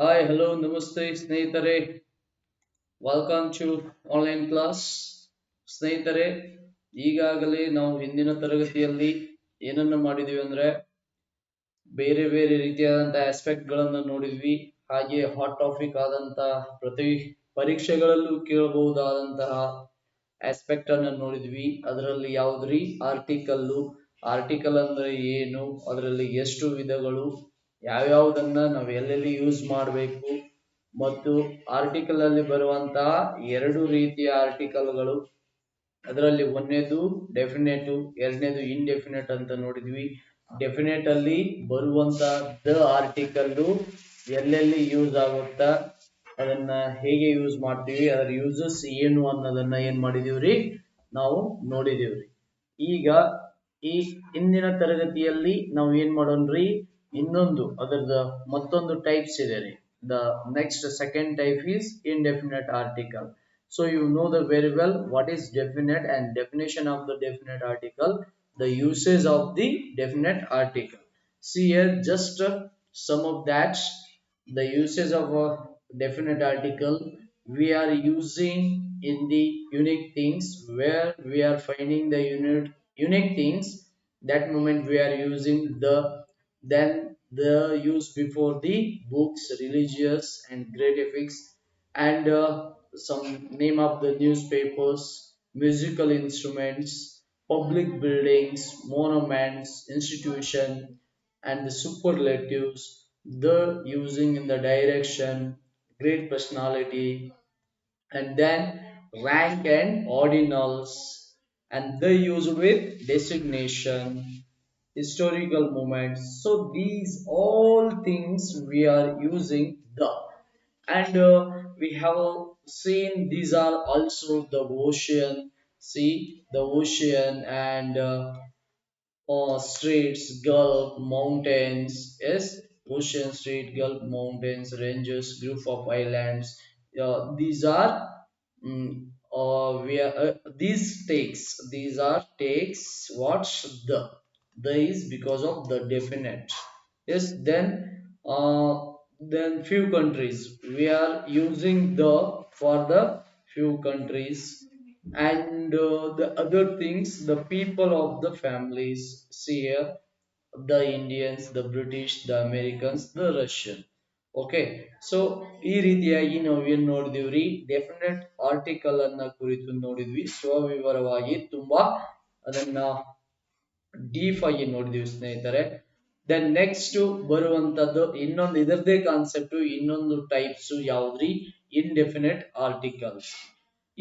Hi hello ನಮಸ್ತೆ ಸ್ನೇಹಿತರೆ. Welcome to online class. ಸ್ನೇಹಿತರೆ, ಈಗಾಗಲೇ ನಾವು ಹಿಂದಿನ ತರಗತಿಯಲ್ಲಿ ಏನನ್ನ ಮಾಡಿದೀವಿ ಅಂದ್ರೆ ಬೇರೆ ಬೇರೆ ರೀತಿಯಾದಂತಹ ಆಸ್ಪೆಕ್ಟ್ ಗಳನ್ನ ನೋಡಿದ್ವಿ. ಹಾಗೆ ಹಾಟ್ ಟಾಪಿಕ್ ಆದಂತಹ ಪ್ರತಿ ಪರೀಕ್ಷೆಗಳಲ್ಲೂ ಕೇಳಬಹುದಾದಂತಹ ಆಸ್ಪೆಕ್ಟ್ ಅನ್ನ ನೋಡಿದ್ವಿ. ಅದರಲ್ಲಿ ಯಾವ್ದ್ರಿ ಆರ್ಟಿಕಲ್. ಆರ್ಟಿಕಲ್ ಅಂದ್ರೆ ಏನು, ಅದರಲ್ಲಿ ಎಷ್ಟು ವಿಧಗಳು, ಯಾವ್ಯಾವುದನ್ನ ನಾವು ಎಲ್ಲೆಲ್ಲಿ ಯೂಸ್ ಮಾಡಬೇಕು, ಮತ್ತು ಆರ್ಟಿಕಲ್ ಅಲ್ಲಿ ಬರುವಂತಹ ಎರಡು ರೀತಿಯ ಆರ್ಟಿಕಲ್ಗಳು. ಅದರಲ್ಲಿ ಒಂದನೇದು ಡೆಫಿನೆಟ್, ಎರಡನೇದು ಇನ್ಡೆಫಿನೆಟ್ ಅಂತ ನೋಡಿದ್ವಿ. ಡೆಫಿನೆಟ್ ಅಲ್ಲಿ ಬರುವಂತ ದ ಆರ್ಟಿಕಲ್ ಎಲ್ಲೆಲ್ಲಿ ಯೂಸ್ ಆಗುತ್ತಾ, ಅದನ್ನ ಹೇಗೆ ಯೂಸ್ ಮಾಡ್ತೀವಿ, ಅದರ ಯೂಸಸ್ ಏನು ಅನ್ನೋದನ್ನ ಏನ್ ಮಾಡಿದೀವ್ರಿ, ನಾವು ನೋಡಿದೀವ್ರಿ. ಈಗ ಈ ಇಂದಿನ ತರಗತಿಯಲ್ಲಿ ನಾವು ಏನ್ ಮಾಡೋಣ್ರಿ, ಇನ್ನೊಂದು ಅದರದ ಮತ್ತೊಂದು ಟೈಪ್ಸ್ ಇದೆ ರೀ. The next second type is indefinite article. So you know the very well what is definite and definition of the definite article, the usage of the definite article. See here just some of that. The usage of a definite article, we are using in the unique things, where we are finding the unique things. That moment we are using the, then the use before the books, religious and graphics, and some name of the newspapers, musical instruments, public buildings, monuments, institution, and the superlatives, the using in the direction, great personality, and then rank and ordinals, and the use with designation, historical moments. So these all things we are using the, and we have seen these are also the ocean. See the ocean and streets, gulf, mountains. Yes, ocean, street, gulf, mountains, ranges, group of islands. These are we are these takes. These are takes. What's the is because of the definite. Yes, then few countries we are using the for the few countries, and the other things, the people of the families. See here, the Indians, the British, the Americans, the Russian. Okay, so ಈ ರೀತಿಯಾಗಿ ನಾವು ಏನ್ ನೋಡಿದಿವ್ರಿ, definite article ಅನ್ನ ಕುರಿತು ನೋಡಿದ್ವಿ. ಸ್ವವಿವರವಾಗಿ ತುಂಬಾ ಅದನ್ನ deep ಆಗಿ ನೋಡಿದೀವಿ ಸ್ನೇಹಿತರೆ. ದೆನ್ ನೆಕ್ಸ್ಟ್ ಬರುವಂತದ್ದು ಇನ್ನೊಂದು ಇದರದೇ ಕಾನ್ಸೆಪ್ಟ್, ಇನ್ನೊಂದು ಟೈಪ್ಸ್ ಯಾವ್ದ್ರಿ, ಇನ್ಡೆಫಿನೆಟ್ ಆರ್ಟಿಕಲ್ಸ್.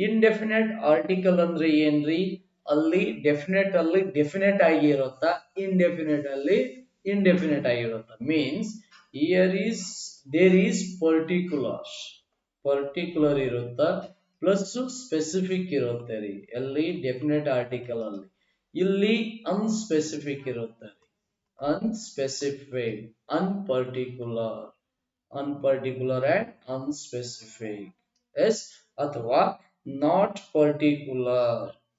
ಇನ್ಡೆಫಿನೆಟ್ ಆರ್ಟಿಕಲ್ ಅಂದ್ರೆ ಏನ್ರಿ, ಅಲ್ಲಿ ಡೆಫಿನೆಟ್ ಅಲ್ಲಿ ಡೆಫಿನೆಟ್ ಆಗಿ ಇರುತ್ತಾ, indefinite ಅಲ್ಲಿ indefinite ಆಗಿರುತ್ತ. Means here is there is particular ಇರುತ್ತ, ಪ್ಲಸ್ ಸ್ಪೆಸಿಫಿಕ್ ಇರುತ್ತೆ ರೀ ಎಲ್ಲಿ ಡೆಫಿನೆಟ್ ಆರ್ಟಿಕಲ್ ಅಲ್ಲಿ. ಇಲ್ಲಿ ಅನ್ಸ್ಪೆಸಿಫಿಕ್ ಇರುತ್ತೆ, unspecific, unparticular, unparticular and unspecific. Yes, ಅಥವಾ not particular,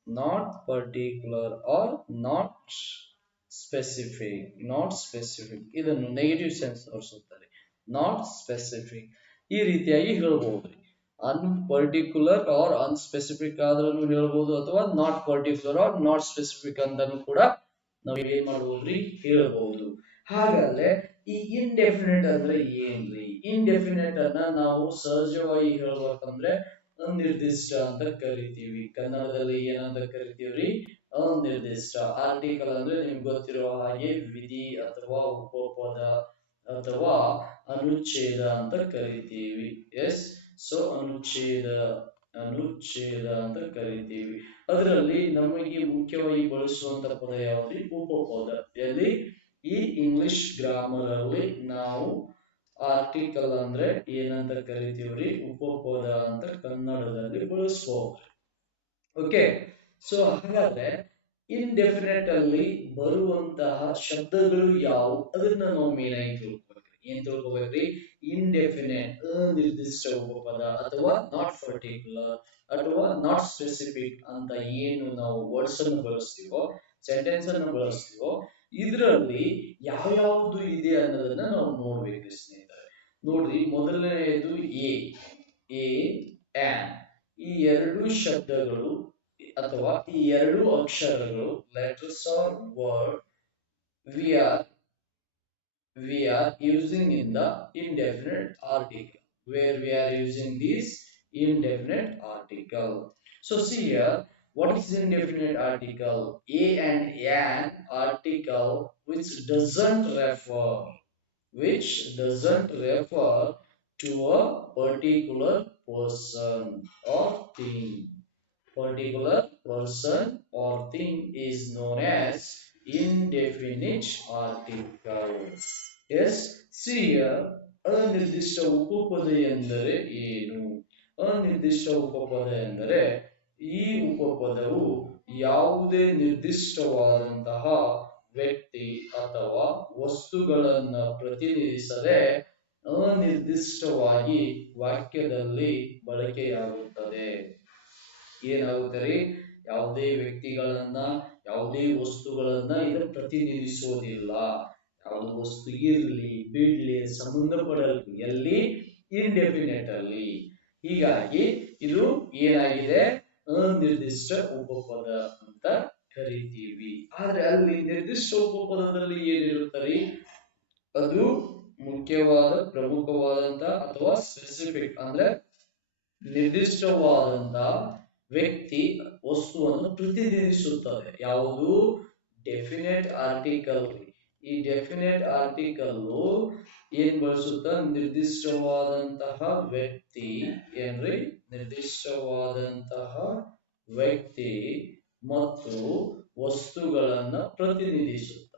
not particular or not specific, not specific. ಇದನ್ನು ನೆಗೆಟಿವ್ ಸೆನ್ಸ್ ತೋರಿಸುತ್ತಾರೆ, ನಾಟ್ ಸ್ಪೆಸಿಫಿಕ್. ಈ ರೀತಿಯಾಗಿ ಹೇಳ್ಬಹುದು. ಅನ್ಪರ್ಟಿಕ್ಯುಲರ್ ಆರ್ ಅನ್ಸ್ಪೆಸಿಫಿಕ್ ಆದ್ರೂ ಹೇಳ್ಬಹುದು, ಅಥವಾ not particular or not specific ಅಂತಾನು ಕೂಡ ನಾವು ಏನ್ ಮಾಡಬಹುದ್ರಿ, ಹೇಳಬಹುದು. ಹಾಗಾದ್ರೆ ಈ indefinite ಅಂದ್ರೆ ಏನ್ರಿ? indefinite ಅನ್ನ ನಾವು ಸಹಜವಾಗಿ ಹೇಳ್ಬೇಕಂದ್ರೆ ಅನಿರ್ದಿಷ್ಟ ಅಂತ ಕರಿತೀವಿ. ಕನ್ನಡದಲ್ಲಿ ಏನಂತ ಕರಿತೀವ್ರಿ, ಅನಿರ್ದಿಷ್ಟ. ಆರ್ಟಿಕಲ್ ಅಂದ್ರೆ ನಿಮ್ಗೆ ಗೊತ್ತಿರುವ ಹಾಗೆ ವಿಧಿ ಅಥವಾ ಉಪಪದ ಅಥವಾ ಅನುಚ್ಛೇದ ಅಂತ ಕರಿತೀವಿ. ಎಸ್, ಸೊ ಅನುಚ್ಛೇದ ಅಂತ ಕರಿತೀವಿ. ಅದರಲ್ಲಿ ನಮಗೆ ಮುಖ್ಯವಾಗಿ ಬಳಸುವಂತ ಪದ ಯಾವ್ದು, ಉಪಪದ. ಎಲ್ಲಿ, ಈ ಇಂಗ್ಲಿಷ್ ಗ್ರಾಮರ್ ಅಲ್ಲಿ ನಾವು ಆರ್ಟಿಕಲ್ ಅಂದ್ರೆ ಏನಂತ ಕರಿತೀವ್ರಿ, ಉಪಪದ ಅಂತ ಕನ್ನಡದಲ್ಲಿ ಬಳಸಬಹುದು. ಓಕೆ, ಸೊ ಹಾಗಾದ್ರೆ indefinite ಅಲ್ಲಿ ಬರುವಂತಹ ಶಬ್ದಗಳು ಯಾವುವು ಅದನ್ನ ನಾವು ಮೇನ್ ಆಗಿ ತಿಳ್ಕೊಬೇಕ್ರಿ. ಏನ್ ತಿಳ್ಕೊಬೇಕ್ರಿ, indefinite ಅನಿರ್ದಿಷ್ಟ ಉಪಪದ, ಅಥವಾ ನಾಟ್ ಪರ್ಟಿಕ್ಯುಲರ್, ಅಥವಾ ನಾಟ್ ಸ್ಪೆಸಿಫಿಕ್ ಅಂತ ಏನು ನಾವು ವರ್ಡ್ಸ್ ಅನ್ನು ಬಳಸ್ತೀವೋ, ಸೆಂಟೆನ್ಸ್ ಅನ್ನು ಬಳಸ್ತೀವೋ, ಇದರಲ್ಲಿ ಯಾವ್ಯಾವುದು ಇದೆ ಅನ್ನೋದನ್ನ ನಾವು ನೋಡ್ಬೇಕು ಸ್ನೇಹಿತರೆ. ನೋಡ್ರಿ, ಮೊದಲನೆಯದು ಎ ಎ ಆನ್. ಈ ಎರಡು ಶಬ್ದಗಳು ಅಥವಾ ಈ ಎರಡು ಅಕ್ಷರಗಳು, letters are word, we are using in the indefinite article, where we are using this indefinite article. So see here, what is indefinite article? A and an article which doesn't refer to a particular person or thing. Particular person or thing is known as indefinite article. Yes, see here, ಅನಿರ್ದಿಷ್ಟ ಉಪಪದ ಎಂದರೆ ಏನು? ಅನಿರ್ದಿಷ್ಟ ಉಪಪದ ಎಂದರೆ ಈ ಉಪಪದವು ಯಾವುದೇ ನಿರ್ದಿಷ್ಟವಾದಂತಹ ವ್ಯಕ್ತಿ ಅಥವಾ ವಸ್ತುಗಳನ್ನ ಪ್ರತಿನಿಧಿಸದೆ ಅನಿರ್ದಿಷ್ಟವಾಗಿ ವಾಕ್ಯದಲ್ಲಿ ಬಳಕೆಯಾಗುತ್ತದೆ. ಏನಾಗುತ್ತದೆ? ಯಾವುದೇ ವ್ಯಕ್ತಿಗಳನ್ನ, ಯಾವುದೇ ವಸ್ತುಗಳನ್ನ ಇದು ಪ್ರತಿನಿಧಿಸುವುದಿಲ್ಲ. ಯಾವುದು ವಸ್ತು ಇರಲಿ ಬಿಡ್ಲಿ ಸಂಬಂಧಪಡಲಿ, ಎಲ್ಲಿ? ಇಂಡೆಫಿನೆಟ್ ಅಲ್ಲಿ. ಹೀಗಾಗಿ ಇದು ಏನಾಗಿದೆ? ಅನಿರ್ದಿಷ್ಟ ಉಪಪದ ಅಂತ ಕರಿತೀವಿ. ಆದ್ರೆ ಅಲ್ಲಿ ನಿರ್ದಿಷ್ಟ ಉಪಪದದಲ್ಲಿ ಏನಿರುತ್ತದೆ? ಅದು ಮುಖ್ಯವಾದ, ಪ್ರಮುಖವಾದಂತ ಅಥವಾ ಸ್ಪೆಸಿಫಿಕ್ ಅಂದ್ರೆ ನಿರ್ದಿಷ್ಟವಾದಂತ ವ್ಯಕ್ತಿ ವಸ್ತುವನ್ನು ಪ್ರತಿನಿಧಿಸುತ್ತದೆ. ಯಾವುದು? Definite article. ಈ ಡೆಫಿನೆಟ್ ಆರ್ಟಿಕಲ್ ಏನ್ ಬಳಸುತ್ತ? ನಿರ್ದಿಷ್ಟವಾದಂತಹ ವ್ಯಕ್ತಿ ಏನ್ರಿ? ನಿರ್ದಿಷ್ಟವಾದಂತಹ ವ್ಯಕ್ತಿ ಮತ್ತು ವಸ್ತುಗಳನ್ನ ಪ್ರತಿನಿಧಿಸುತ್ತ,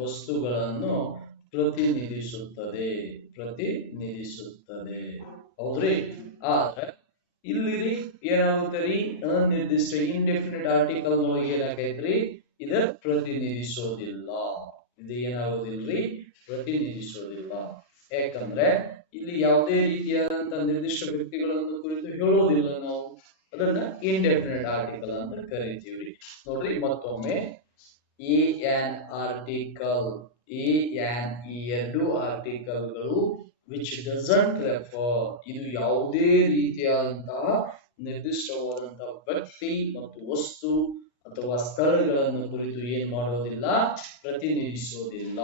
ವಸ್ತುಗಳನ್ನು ಪ್ರತಿನಿಧಿಸುತ್ತದೆ. ಹೌದ್ರಿ? ಆದ್ರೆ ಇಲ್ಲಿ ಏನಾಗುತ್ತರಿ? ಅನಿರ್ದಿಷ್ಟ ಇಂಡೆಫಿನಿಟ್ ಆರ್ಟಿಕಲ್ ಏನಾಗೈತ್ರಿ? ಇದ ಪ್ರತಿನಿಧಿಸೋದಿಲ್ಲ. ಇದು ಏನಾಗೋದಿಲ್ರಿ? ಪ್ರತಿನಿಧಿಸೋದಿಲ್ಲ. ಯಾಕಂದ್ರೆ ಇಲ್ಲಿ ಯಾವುದೇ ರೀತಿಯಾದಂತಹ ನಿರ್ದಿಷ್ಟ ವ್ಯಕ್ತಿಗಳನ್ನು ಕುರಿತು ಹೇಳೋದಿಲ್ಲ ನಾವು. ಅದನ್ನ ಇಂಡೆಫಿನಿಟ್ ಆರ್ಟಿಕಲ್ ಅಂತ ಕರಿತೀವಿ. ನೋಡ್ರಿ ಮತ್ತೊಮ್ಮೆ, A on article, A on ಈ ಎರಡು ಆರ್ಟಿಕಲ್ಗಳು ವಿಚ್ ಡಸಂಟ್ ರೆಫರ್, ಇದು ಯಾವುದೇ ರೀತಿಯಾದಂತಹ ನಿರ್ದಿಷ್ಟವಾದಂತಹ ವ್ಯಕ್ತಿ ಮತ್ತು ವಸ್ತು ಅಥವಾ ಸ್ಥಳಗಳನ್ನು ಕುರಿತು ಏನ್ ಮಾಡೋದಿಲ್ಲ? ಪ್ರತಿನಿಧಿಸೋದಿಲ್ಲ.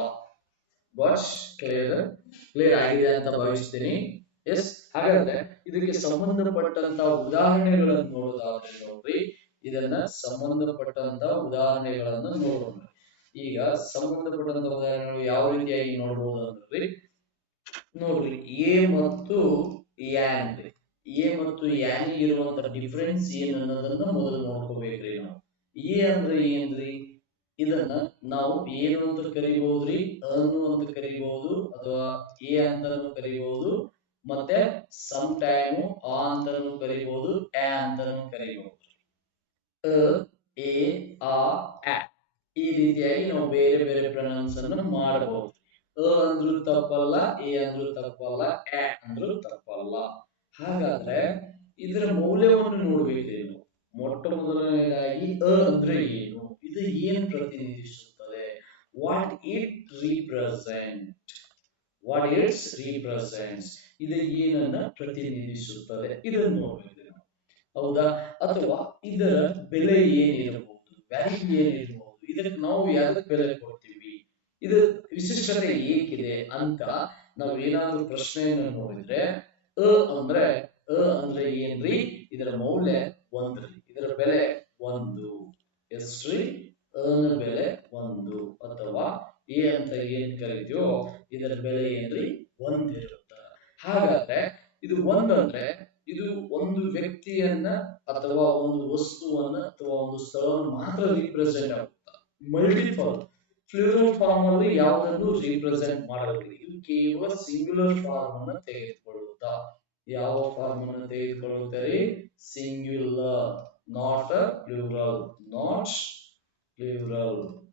ಬಟ್ ಕ್ಲಿಯರ್ ಆಗಿದೆ ಅಂತ ಭಾವಿಸ್ತೀನಿ. ಎಸ್, ಹಾಗಾದ್ರೆ ಇದಕ್ಕೆ ಸಂಬಂಧಪಟ್ಟಂತಹ ಉದಾಹರಣೆಗಳನ್ನು ನೋಡೋದಾದ್ರೆ ನೋಡ್ರಿ, ಇದನ್ನ ಸಂಬಂಧಪಟ್ಟಂತಹ ಉದಾಹರಣೆಗಳನ್ನು ನೋಡೋಣ. ಈಗ ಸಂಬಂಧಪಟ್ಟಂತಹ ಉದಾಹರಣೆಗಳು ಯಾವ ರೀತಿಯಾಗಿ ನೋಡಬಹುದು ಅಂದ್ರೆ ನೋಡ್ರಿ, ಎ ಮತ್ತು ಯಾನ್. ಎ ಮತ್ತು ಯಾನ್ ಇರುವಂತಹ ಡಿಫರೆನ್ಸ್ ಏನ್ ಅನ್ನೋದನ್ನ ಮೊದಲು ನೋಡ್ಕೋಬೇಕ್ರಿ ನಾವು. ಎ ಅಂದ್ರೆ ಏನ್ರಿ? ಇದನ್ನ ನಾವು ಏನು ಅಂತ ಕರಿಬಹುದ್ರಿ? ಅನು ಅಂತ ಕರಿಬಹುದು, ಅಥವಾ ಎ ಅಂತಾನು ಕರಿಬಹುದು, ಮತ್ತೆ ಸಮ್ ಟೈಮ್ ಆ ಅಂತಾನು ಕರಿಬಹುದು, ಎ ಅಂತಾನು ಕರಿಬಹುದು. ಎ, ಆ, ಎ ಈ ರೀತಿಯಾಗಿ ನಾವು ಬೇರೆ ಬೇರೆ ಪ್ರೊನೌನ್ಸ್ ಅನ್ನು ಮಾಡಬಹುದು. ಅಂದ್ರೂ ತಪ್ಪಲ್ಲ, ಎ ಅಂದ್ರೂ ತಪ್ಪಲ್ಲ, ಎ ಅಂದ್ರೂ ತಪ್ಪಲ್ಲ. ಹಾಗಾದ್ರೆ ಇದರ ಮೌಲ್ಯವನ್ನು ನೋಡ್ಬೇಕ್ರಿ ನಾವು. ಮೊಟ್ಟ ಮೊದಲನೇದಾಗಿ ಅಂದ್ರೆ ಏನು? ಇದು ಏನ್ ಪ್ರತಿನಿಧಿಸುತ್ತದೆ? ವಾಟ್ ಇಟ್ ರಿಪ್ರೆಸೆಂಟ್, ಇದು ಏನನ್ನ ಪ್ರತಿನಿಧಿಸುತ್ತದೆ? ಇದನ್ನು ನೋಡ್ಬೇಕು ನಾವು. ಹೌದಾ? ಅಥವಾ ಇದರ ಬೆಲೆ ಏನಿರಬಹುದು, ವ್ಯಾಲ್ಯೂ ಏನಿರಬಹುದು, ಇದಕ್ಕೆ ನಾವು ಯಾವ್ದಕ್ಕೆ ಬೆಲೆ ಕೊಡ್ತೀವಿ, ಇದು ವಿಶಿಷ್ಟತೆ ಏಕಿದೆ ಅಂತ ನಾವು ಏನಾದ್ರೂ ಪ್ರಶ್ನೆಯನ್ನು ನೋಡಿದ್ರೆ, ಅಂದ್ರೆ ಅಂದ್ರೆ ಏನ್ರಿ? ಇದರ ಮೌಲ್ಯ ಒಂದ್ರಿ, ಇದರ ಬೆಲೆ ಒಂದು. ಎಷ್ಟ್ರಿ? ಅನ ಬೆಲೆ ಒಂದು. ಅಥವಾ ಎ ಅಂತ ಏನ್ ಕರಿತೀವೋ ಇದರ ಬೆಲೆ ಏನ್ರಿ? ಒಂದಿರುತ್ತ. ಹಾಗಾದ್ರೆ ಇದು ಒಂದಂದ್ರೆ ಇದು ಒಂದು ವ್ಯಕ್ತಿಯನ್ನ ಅಥವಾ ಒಂದು ವಸ್ತುವನ್ನ ಅಥವಾ ಒಂದು ಸ್ಥಳವನ್ನು ಮಾತ್ರ ರಿಪ್ರೆಸೆಂಟ್ ಆಗುತ್ತ. ಮಲ್ಟಿಪಲ್ ಫ್ಲೂರಲ್ ಫಾರ್ಮ್ ಅಲ್ಲಿ ಯಾವುದನ್ನು ರಿಪ್ರೆಸೆಂಟ್ ಮಾಡೋದಿಲ್ಲ. ಇದು ಕೇವಲ ಸಿಂಗ್ಯುಲರ್ ಫಾರ್ಮ್ ಅನ್ನ ತೆಗೆದುಕೊಳ್ಳುತ್ತಾ. ಯಾವ ಫಾರ್ಮ್ ಅನ್ನು ತೆಗೆದುಕೊಳ್ಳುತ್ತಾರೆ? Singular, not plural, not plural.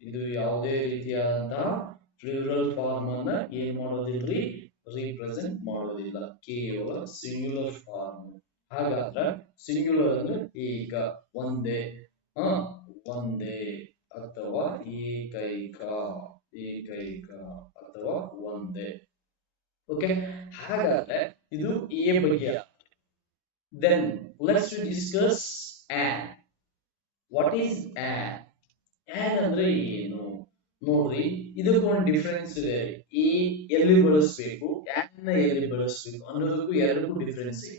ಇದು ಯಾವುದೇ ರೀತಿಯಾದಂತಹ ಪ್ಲೂರಲ್ ಫಾರ್ಮ್ ಅನ್ನ ಏನ್ ಮಾಡೋದಿಲ್ರಿ? ರಿಪ್ರೆಸೆಂಟ್ ಮಾಡೋದಿಲ್ಲ. ಕೇವಲ ಸಿಂಗ್ಯುಲರ್ ಫಾರ್ಮ್. ಹಾಗಾದ್ರೆ ಸಿಂಗ್ಯುಲರ್ ಅಂದ್ರೆ ಏಕ, ಒಂದೇ, ಒಂದೇ ಅಥವಾ ಏಕೈಕ, ಅಥವಾ ಒಂದೇ. ಓಕೆ, ಹಾಗಾದ್ರೆ ಇದು ಎ ಬಗ್ಗೆ. Then let's discuss an. What is an? An ಅಂದ್ರೆ ಏನು ನೋಡ್ರಿ, ಇದಕ್ಕೂ ಒಂದು ಡಿಫರೆನ್ಸ್ ಇದೆ. ಈ ಎಲ್ಲಿ ಬಳಸಬೇಕು, ಆನ್ ಎಲ್ಲಿ ಬಳಸಬೇಕು ಅನ್ನೋದಕ್ಕೂ ಎರಡಕ್ಕೂ ಡಿಫರೆನ್ಸ್ ಇದೆ.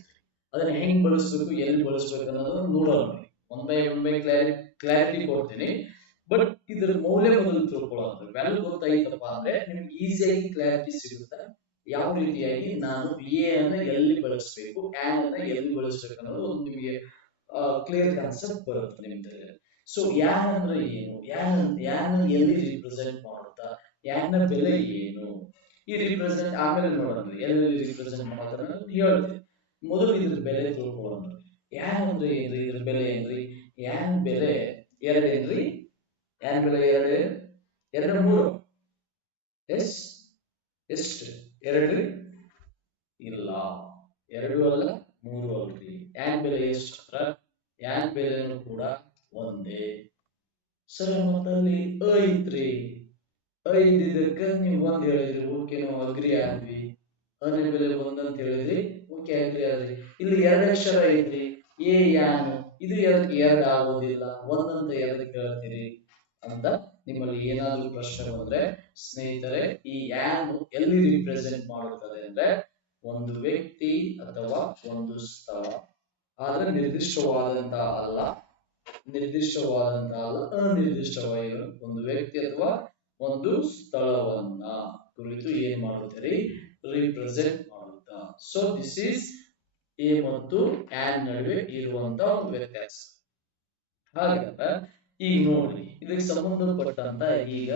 ಅದನ್ನ ಹೆಂಗ್ ಬಳಸಬೇಕು, ಎಲ್ಲಿ ಬಳಸಬೇಕು ಅನ್ನೋದನ್ನ ನೋಡೋಣ. ಒನ್ ಬೈ ಕ್ಲಾರಿಟಿ ಕೊಡ್ತೀನಿ. ಬಟ್ ಇದ್ರ ಮೌಲ್ಯ ಮೊದಲು ತಿಳ್ಕೊಳ್ಳೋದು. ವ್ಯಾಲ್ಯೂ ಗೊತ್ತಾಯ್ತಪ್ಪ ಅಂದ್ರೆ ನಿಮ್ಗೆ ಈಸಿಯಾಗಿ ಕ್ಲಾರಿಟಿ ಸಿಗುತ್ತೆ. ಯಾವ ರೀತಿಯಾಗಿ ನಾನು ಎ ಅನ್ನ ಎಲ್ಲಿ ಬಳಸಬೇಕು, ಆನ್ ಅನ್ನ ಎಲ್ಲಿ ಬಳಸಬೇಕು ಅನ್ನೋದು ಒಂದು ನಿಮಗೆ ಕ್ಲಿಯರ್ ಕಾನ್ಸೆಪ್ಟ್ ಬರುತ್ತೆ ನಿಮ್ಗೆ. ಸೊ ಯಾನ್ ಅಂದ್ರೆ ಏನು, ಯಾನ್ ಎಲ್ಲಿ ರಿಪ್ರೆಸೆಂಟ್ ಮಾಡುತ್ತಾ, ಯಾನ್ ನ ಬೆಲೆ ಏನು, ಈ ರಿಪ್ರೆಸೆಂಟ್ ಆಮೇಲೆ ನೋಡೋಣ ಎಲ್ಲಿ ರಿಪ್ರೆಸೆಂಟ್ ಮಾಡ್ತಾರೆ ಅನ್ನೋದು ಹೇಳ್ತೀನಿ. ಮೊದಲು ಇದ್ರ ಬೆಲೆ ತಿಳ್ಕೊಳ್ಳೋಣ. ಯಾನ್ ಅಂದ್ರೆ ಏನ್ರಿ, ಇದ್ರ ಬೆಲೆ ಏನ್ರಿ? ಯಾನ್ ಬೆಲೆ ಎರಡೇನ್ರಿ? ಯಾನ್ ಬೆಲೆ ಎರಡು ಮೂರು. ಎಸ್ ಎಷ್ಟು? ಎರಡ್ರಿ? ಇಲ್ಲ, ಎರಡು ಅಲ್ಲ ಮೂರು ಅಲ್ರಿ. ಯಾನ್ ಬೆಲೆ ಎಷ್ಟು? ಯಾನ್ ಬೆಲೆನೂ ಕೂಡ ಒಂದೇ. ಸರ್ ಮತ್ತಲ್ಲಿ ಐತ್ರಿ, ಐದಿದ್ದಕ್ಕ ನೀವು ಒಂದ್ ಹೇಳಿದ್ರಿ, ಓಕೆ ನಾವು ಅಗ್ರಿ ಆದ್ವಿ. ಅದ್ರ ಬೆಲೆ ಒಂದಂತ ಹೇಳಿದ್ರಿ, ಓಕೆ ಅಗ್ರಿ ಆದ್ರಿ. ಇಲ್ಲಿ ಎರಡು ಅಕ್ಷರ ಐತ್ರಿ, ಎ ಯಾನು, ಇದು ಎರಡಕ್ಕೆ ಎರಡು ಆಗೋದಿಲ್ಲ, ಒಂದಂತ ಎರಡಕ್ಕೆ ಹೇಳ್ತೀರಿ ಅಂತ ನಿಮ್ಮಲ್ಲಿ ಏನಾದ್ರೂ ಪ್ರಶ್ನೆ ಬಂದ್ರೆ ಸ್ನೇಹಿತರೆ, ಈ ಯಾನ್ ಎಲ್ಲಿ ರಿಪ್ರೆಸೆಂಟ್ ಮಾಡುತ್ತದೆ ಅಂದ್ರೆ ಒಂದು ವ್ಯಕ್ತಿ ಅಥವಾ ಒಂದು ಸ್ಥಳ. ಆದ್ರೆ ನಿರ್ದಿಷ್ಟವಾದಂತ ಅಲ್ಲ, ಅನಿರ್ದಿಷ್ಟವಾಗಿರೋ ಒಂದು ವ್ಯಕ್ತಿ ಅಥವಾ ಒಂದು ಸ್ಥಳವನ್ನ ಕುರಿತು ಏನ್ ಮಾಡುತ್ತೀರಿ, ರಿಪ್ರೆಸೆಂಟ್ ಮಾಡುತ್ತಾ. ಸೊ ದಿಸ್ ಈಸ್ ಎ ಮತ್ತು ಆನ್ ನಡುವೆ ಇರುವಂತ ಒಂದು ವ್ಯತ್ಯಾಸ. ಹಾಗಾದ್ರೆ ಈಗ ನೋಡ್ರಿ, ಇದಕ್ಕೆ ಸಂಬಂಧಪಟ್ಟಂತ ಈಗ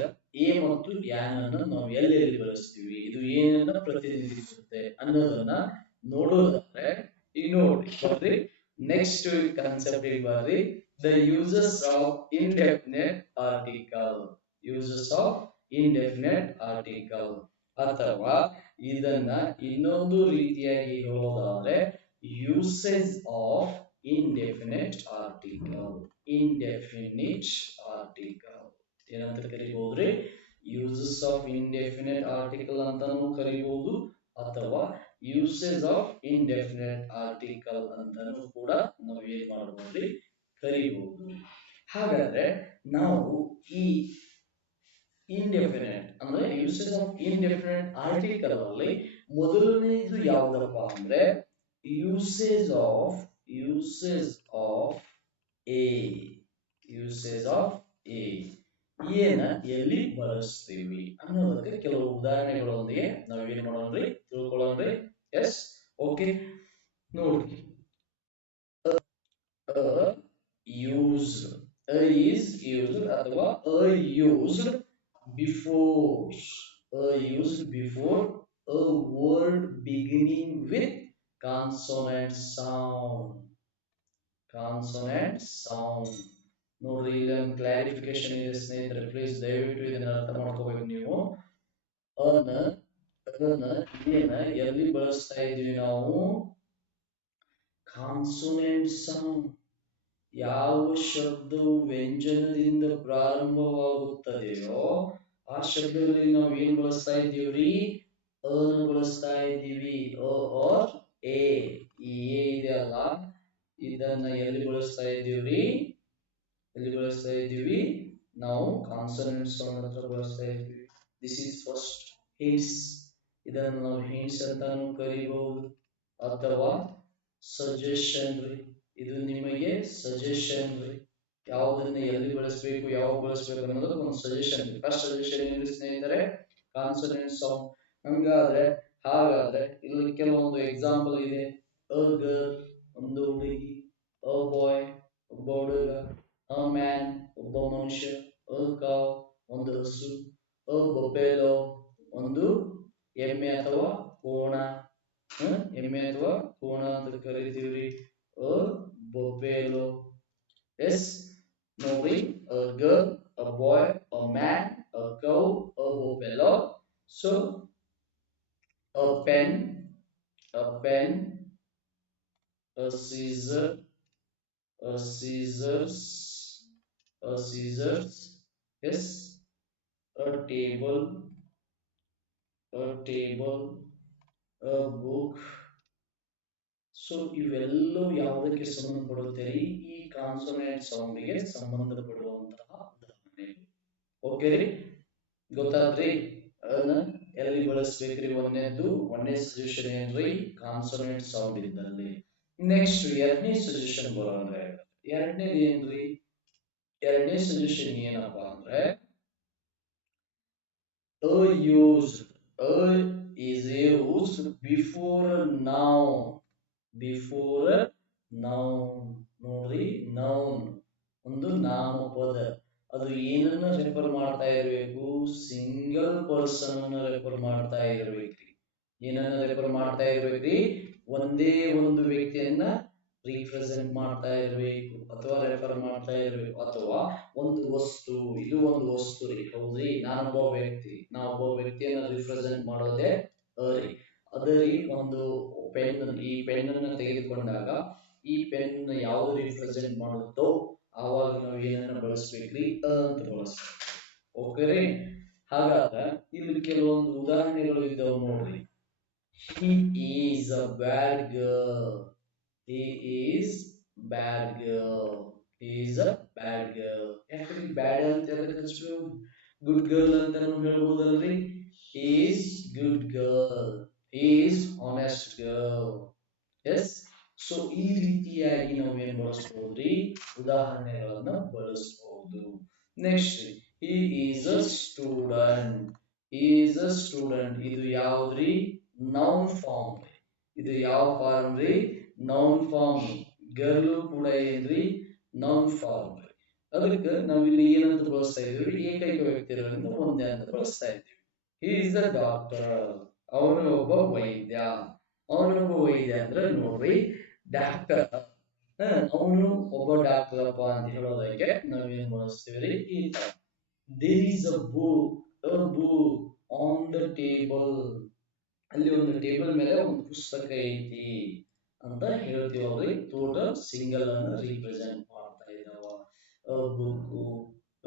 ಎ ಮತ್ತು ಆನ್ ಅನ್ನು ನಾವು ಎಲ್ಲೆಲ್ಲಿ ಬಳಸ್ತೀವಿ, ಇದು ಏನನ್ನ ಪ್ರತಿನಿಧಿಸುತ್ತೆ ಅನ್ನೋದನ್ನ ನೋಡೋದಾದ್ರೆ ಈಗ ನೋಡ್ರಿ ಬರ್ರಿ, ನೆಕ್ಸ್ಟ್ ಕಾನ್ಸೆಪ್ಟ್ ಬರ್ರಿ. The uses of indefinite article. Uses of indefinite article ಅಥವಾ ಇದನ್ನ ಇನ್ನೊಂದು ರೀತಿಯಾಗಿ ಹೇಳೋದಾದ್ರೆ usage of indefinite article. indefinite article ಏನಂತ ಕರಿಬಹುದ್ರಿ? ಯೂಸಸ್ ಆಫ್ indefinite article ಅಂತಾನೂ ಕರಿಬಹುದು, ಅಥವಾ ಯೂಸೇಜ್ ಆಫ್ indefinite article ಅಂತಾನೂ ಕೂಡ ನಾವು ಏನ್ ಮಾಡಬಹುದ್ರಿ, ಕರಿಬಹುದು. ಹಾಗಾದ್ರೆ ನಾವು ಈ ಇಂಡೆಫಿನೆಟ್ ಅಂದ್ರೆ ಯೂಸೇಜ್ ಆಫ್ indefinite article ಅಲ್ಲಿ ಮೊದಲನೇದು ಯಾವ್ದಪ್ಪ ಅಂದ್ರೆ usage of a. Usage of a ಏನ ಎಲ್ಲಿ ಬಳಸ್ತೀವಿ ಅನ್ನೋದಕ್ಕೆ ಕೆಲವು ಉದಾಹರಣೆಗಳೊಂದಿಗೆ ನಾವು ಏನ್ ಮಾಡೋಣ್ರಿ, ತಿಳ್ಕೊಳ್ಳೋಣ್ರಿ. Yes, okay. ನೋಡ್ರಿ, used, is used ಅಥವಾ used before, used before a word beginning with consonant sound. consonant sound ನೋಡ್ರಿ, ಇಲ್ಲೊಂದು ಕ್ಲಾರಿಫಿಕೇಶನ್ ಇದೆ ಸ್ನೇಹಿತರೆ, ಪ್ಲೀಸ್ ದಯವಿಟ್ಟು ಇದನ್ನ ಅರ್ಥ ಮಾಡ್ಕೋಬೇಕು ನೀವು. ಅನ ಏನ ಎಲ್ಲಿ ಬಳಸ್ತಾ ಇದೀವಿ ನಾವು? Consonant sound. ಯಾವ ಶಬ್ದವು ವ್ಯಂಜನದಿಂದ ಪ್ರಾರಂಭವಾಗುತ್ತದೆಯೋ ಆ ಶಬ್ದದಲ್ಲಿ ನಾವು ಏನ್ ಬಳಸ್ತಾ ಇದ್ದೀವ್ರಿ? ಅನ ಬಳಸ್ತಾ ಇದ್ದೀವಿ. R A. ಈ ಎ ಇದೆ ಅಲ್ಲ, ಇದನ್ನ ಎಲ್ಲಿ ಬಳಸ್ತಾ ಇದ್ದೀವ್ರಿ? ಎಲ್ಲಿ ಬಳಸ್ತಾ ಇದ್ದೀವಿ ನಾವು? ಕಾನ್ಸನೆಂಟ್ ಸೌಂಡ್ ಹತ್ರ ಬಳಸ್ತಾ ಇದ್ದೀವಿ. This is first hints. ಇದನ್ನು ನಾವು ಹಿಂಟ್ಸ್ ಅಂತಾನು ಕರಿಬಹುದು, ಅಥವಾ ಸಜೆಷನ್ ರೀ. ಇದು ನಿಮಗೆ ಸಜೆಷನ್ ರೀ, ಯಾವುದನ್ನ ಎಲ್ಲಿ ಬಳಸಬೇಕು, ಯಾವ ಬಳಸಬೇಕು ಅನ್ನೋದು ಒಂದು ಸಜೆಷನ್. ಫಸ್ಟ್ ಸಜೆಷನ್ ಏನು ಸ್ನೇಹಿತರೆ? Consonant sound. ಹಾಗಾದ್ರೆ ಇಲ್ಲಿ ಕೆಲವೊಂದು ಎಕ್ಸಾಂಪಲ್ ಇದೆ. ಅ ಗರ್ಲ್ ಒಂದು ಹುಡುಗಿ, ಅ ಬಾಯ್ ಒಬ್ಬ ಹುಡುಗ, ಅ ಮ್ಯಾನ್ ಒಬ್ಬ ಮನುಷ್ಯ, ಅ ಕಾವ್ ಒಂದು ಹಸು, ಅ ಬೊಫೆಲೋ ಒಂದು ಎಮ್ಮೆ ಅಥವಾ ಕೋಣ. ಎಮ್ಮೆ ಅಥವಾ ಕೋಣ ಅಂತ ಕರಿತೀವ್ರಿ, ಅ ಬೊಫೆಲೋ. ಎಸ್, ನೋಡ್ರಿ, a girl, a boy, a man, a cow, a buffalo. So a pen, a scissor, a scissors, yes, a table, a book. So ಇವೆಲ್ಲವೂ ಯಾವುದಕ್ಕೆ ಸಂಬಂಧಪಡುತ್ತೆ ರೀ? ಈ ಕಾನ್ಸೋನೆಂಟ್ ಸೌಂಡ್ಗೆ ಸಂಬಂಧಪಡುವಂತಹ ಉದಾಹರಣೆಗಳು. ಓಕೆ ರೀ, ಗೊತ್ತಾದ್ರಿ? ಅದನ್ನ ಎಲ್ಲಿ ಬಳಸ್ಬೇಕ್ರಿ? ಒಂದನೇ ಸಜೆಷನ್ ಏನ್ರಿ? ಕಾನ್ಸೋನೆಂಟ್ ಸೌಂಡ್ ಇದ್ದಲ್ಲಿ. ನೆಕ್ಸ್ಟ್ ಎರಡನೇ ಸಜೆಷನ್ ಬರೋಣ. ಎರಡನೇದು ಏನ್ರಿ? ಎರಡನೇ ಸಜೆಷನ್ ಏನಪ್ಪಾ ಅಂದ್ರೆ used. Is used before a noun. Before a noun. ನೋಡ್ರಿ, noun ಒಂದು ನಾಮಪದ. ಅದು ಏನನ್ನ ರೆಫರ್ ಮಾಡ್ತಾ ಇರಬೇಕು? ಸಿಂಗಲ್ ಪರ್ಸನ್ ಅನ್ನ ರೆಫರ್ ಮಾಡ್ತಾ ಇರಬೇಕ್ರಿ. ಏನನ್ನ ರೆಫರ್ ಮಾಡ್ತಾ ಇರ್ಬೇಕ್ರಿ? ಒಂದೇ ಒಂದು ವ್ಯಕ್ತಿಯನ್ನ ರಿಪ್ರೆಸೆಂಟ್ ಮಾಡ್ತಾ ಇರಬೇಕು ಅಥವಾ ರೆಫರ್ ಮಾಡ್ತಾ ಇರಬೇಕು. ಅಥವಾ ಒಂದು ವಸ್ತು, ಇದು ಒಂದು ವಸ್ತು ರೀ, ಹೌದ್ರಿ? ನಾನೊಬ್ಬ ವ್ಯಕ್ತಿ, ನಾವೊಬ್ಬ ವ್ಯಕ್ತಿಯನ್ನ ರಿಪ್ರೆಸೆಂಟ್ ಮಾಡೋದೇ ರೀ. ಅದೇ ರೀ, ಒಂದು ಪೆನ್, ಈ ಪೆನ್ ಅನ್ನ ತೆಗೆದುಕೊಂಡಾಗ ಈ ಪೆನ್ ಯಾವ್ದು ರಿಪ್ರೆಸೆಂಟ್ ಮಾಡುತ್ತೋ ಆವಾಗ ನಾವು ಏನನ್ನ ಬಳಸ್ಬೇಕ್ರಿ? ಅಂತ ಬಳಸ್ಬೇಕು. ಓಕೆ ರೀ? ಹಾಗಾದ್ರೆ ಇಲ್ಲಿ ಕೆಲವೊಂದು ಉದಾಹರಣೆಗಳು ಇದ್ದಾವೆ ನೋಡ್ರಿ. He is a bad girl. He is bad girl. He is a bad girl. ಯಾಕ್ರಿ ಬ್ಯಾಡ್ ಅಂತ ಹೇಳಿದ್ರೆ ಗುಡ್ ಗರ್ಲ್ ಅಂತ ನಾವು ಹೇಳ್ಬೋದಲ್ರಿ? He is good girl. He is honest girl. Yes. So ಈ ರೀತಿಯಾಗಿ ನಾವು ಏನ್ ಬಳಸಬಹುದ್ರಿ? ಉದಾಹರಣೆಗಳನ್ನ ಬಳಸಬಹುದು. Next, he is a student. He is a student. ಇದು ಯಾವ್ದ್ರಿ? Noun form. ಇದು ಯಾವ ಫಾರ್ಮ್ ರೀ? Noun form. ಗರ್ಲು ಕೂಡ ಏನ್ರಿ? Noun form. ಅದಕ್ಕೆ ನಾವು ಇಲ್ಲಿ ಏನಂತ ಬಳಸ್ತಾ ಇದೀವಿ? ಏಕೈಕ ವ್ಯಕ್ತಿ ಇರೋದ್ರಿಂದ ಒಂದೇ ಅಂತ ಬಳಸ್ತಾ ಇದ್ದೀವಿ. He is a doctor. ಅವನು ಒಬ್ಬ ವೈದ್ಯ. ಅವನೊಬ್ಬ ವೈದ್ಯ ಅಂದ್ರೆ ನೋಡ್ರಿ, ಡಾಕ್ಟರ್. ಅವನು ಒಬ್ಬ ಡಾಕ್ಟರ್ ಅಪ್ಪ ಅಂತ ಹೇಳೋದಕ್ಕೆ ನಾವೇನ್ ಬಳಸ್ತೀವಿ ರೀ? ಈ ತರ. There is a book. A book on the table. ಅಲ್ಲಿ ಒಂದು ಟೇಬಲ್ ಮೇಲೆ ಒಂದು ಪುಸ್ತಕ ಐತಿ ಅಂತ ಹೇಳ್ತೀವಲ್ರಿ. ಟೋಟಲ್ ಸಿಂಗಲ್ ಅನ್ನ ರಿಪ್ರೆಸೆಂಟ್ ಮಾಡ್ತಾ ಇದಾವ. A book,